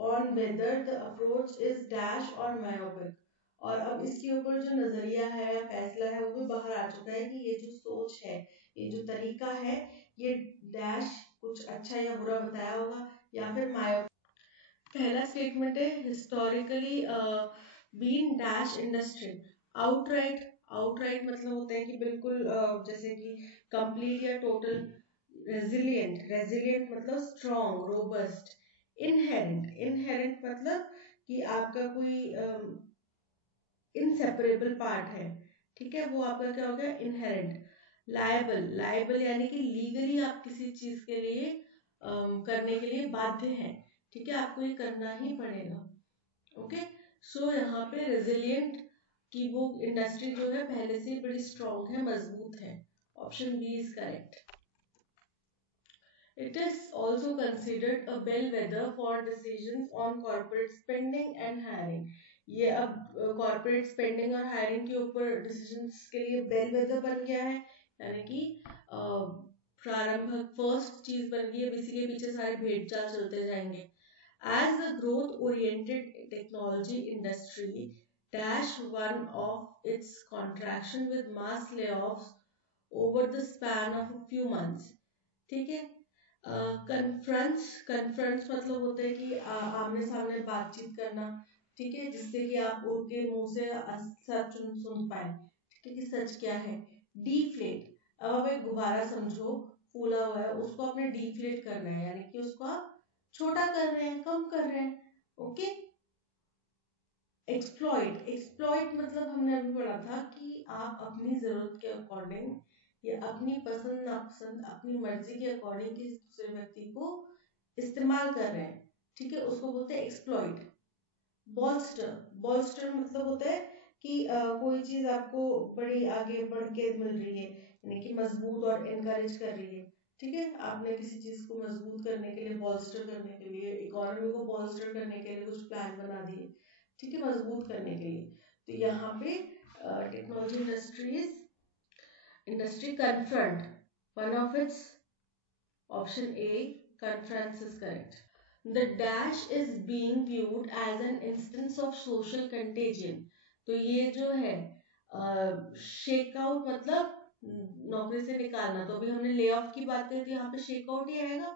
on whether the approach is dash और मायोपिक। और अब इसके ऊपर जो नजरिया है या फैसला है वो भी बाहर आ चुका है कि ये जो सोच है, ये जो तरीका है, ये डैश कुछ अच्छा या बुरा बताया होगा या फिर मायोपिक। पहला स्टेटमेंट है, historically been dash industry outright. Outright मतलब होता है कि बिल्कुल जैसे कि कंप्लीट या टोटल। रेजिलियंट, रेजिलियंट मतलब स्ट्रॉन्ग, रोबस्ट। इनहेरेंट, इनहेरेंट मतलब कि आपका कोई इनसेपरेबल पार्ट है। ठीक है, वो आपका क्या हो गया, इनहेरेंट। लायबल, लायबल यानी कि लीगली आप किसी चीज के लिए करने के लिए बाध्य हैं। ठीक है, आपको ये करना ही पड़ेगा। ओके, सो यहाँ पे रेजिलियंट की वो इंडस्ट्री जो है पहले से बड़ी स्ट्रॉन्ग है, मजबूत है। Option B is correct. It is also considered a bellwether for decisions on corporate spending and hiring. ये अब कॉर्पोरेट स्पेंडिंग और हायरिंग के ऊपर डिसीजंस के लिए बेलवेदर बन गया है, यानी कि प्रारंभिक फर्स्ट चीज बन गई है। इसी के पीछे सारे भेड़ चाल चलते जाएंगे। As a growth-oriented technology industry, dash one of its contraction with mass layoffs over the span of a few months. ठीक है, कन्फ्रंस मतलब होता है कि आमने सामने बातचीत करना, ठीक है, जिससे कि आप उनके मुंह से सच सुन पाए, ठीक है, कि सच क्या है। डीफ्लेट, अब आप एक गुब्बारा समझो फूला हुआ है, उसको आपने डीफ्लेट करना है, यानी कि उसको आप छोटा कर रहे हैं, कम कर रहे हैं। ओके, एक्सप्लॉइट मतलब हमने अभी पढ़ा था कि आप अपनी जरूरत के अकॉर्डिंग या अपनी पसंद नापसंद, अपनी मर्जी के अकॉर्डिंग किसी दूसरे व्यक्ति को इस्तेमाल कर रहे हैं, ठीक है, उसको बोलते हैं एक्सप्लॉइट। बॉल्स्टर मतलब होता है कि कोई चीज आपको बड़ी आगे बढ़ के मिल रही है, यानी कि मजबूत और इनकरेज कर रही है। ठीक है, आपने किसी चीज को मजबूत करने के लिए, बॉल्स्टर करने के लिए, इकोनॉमी को बॉल्स्टर करने के लिए कुछ प्लान बना दिए, ठीक है, मजबूत करने के लिए। तो यहाँ पे technology industry confront one of it's, option A confronts is correct. The dash is being viewed as an instance of social contagion. तो ये जो है शेक आउट मतलब नौकरी से निकालना, तो अभी हमने ले ऑफ की बात करी थी, यहाँ पे शेक आउट ही आएगा।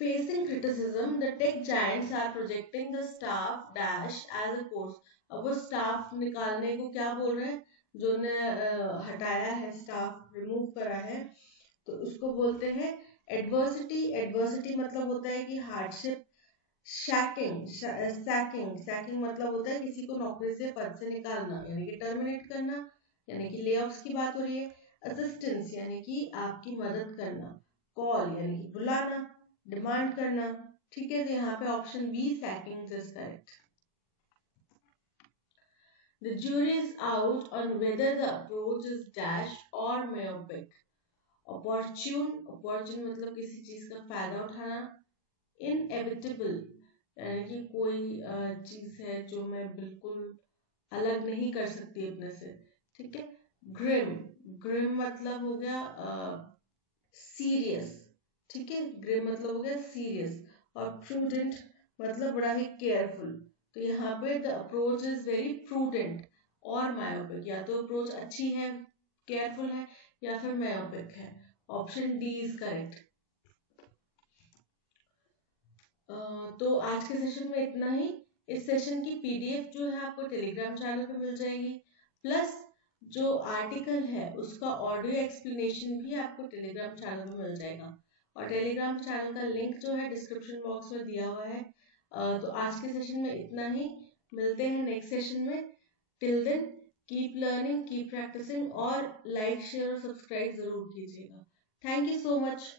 Facing criticism, the tech giants are projecting the staff dash as a cause. अब वो स्टाफ निकालने को क्या बोल रहे हैं, जो ने हटाया है, स्टाफ रिमूव करा है, तो उसको बोलते हैं एडवर्सिटी। एडवर्सिटी मतलब होता है कि हार्डशिप। सैकिंग मतलब होता है किसी को नौकरी से, पद से निकालना, यानी कि टर्मिनेट करना, यानी कि लेऑफ्स की बात हो रही है। असिस्टेंस यानी कि आपकी मदद करना। कॉल यानी कि बुलाना, डिमांड करना, ठीक है, तो यहाँ पे option B sacking is correct. The jury is out on whether the approach is dash or myopic. Opportune मतलब किसी चीज का फायदा उठाना। Inevitable यानी कि कोई चीज है जो मैं बिल्कुल अलग नहीं कर सकती अपने से, ठीक है। ग्रिम मतलब हो गया सीरियस, ठीक है, ग्रिम मतलब हो गया सीरियस। और प्रूडेंट मतलब बड़ा ही केयरफुल। तो यहाँ पे the approach is very prudent और मायोपिक, या तो अप्रोच अच्छी है, केयरफुल है, या फिर मायोपिक है। Option D is correct. तो आज के सेशन में इतना ही। इस सेशन की पीडीएफ जो है आपको टेलीग्राम चैनल पे मिल जाएगी, प्लस जो आर्टिकल है उसका ऑडियो एक्सप्लेनेशन भी आपको टेलीग्राम चैनल में मिल जाएगा। और टेलीग्राम चैनल का लिंक जो है डिस्क्रिप्शन बॉक्स में दिया हुआ है। तो आज के सेशन में इतना ही, मिलते हैं नेक्स्ट सेशन में। Till then keep learning, keep practicing, और लाइक शेयर और सब्सक्राइब जरूर कीजिएगा। Thank you so much.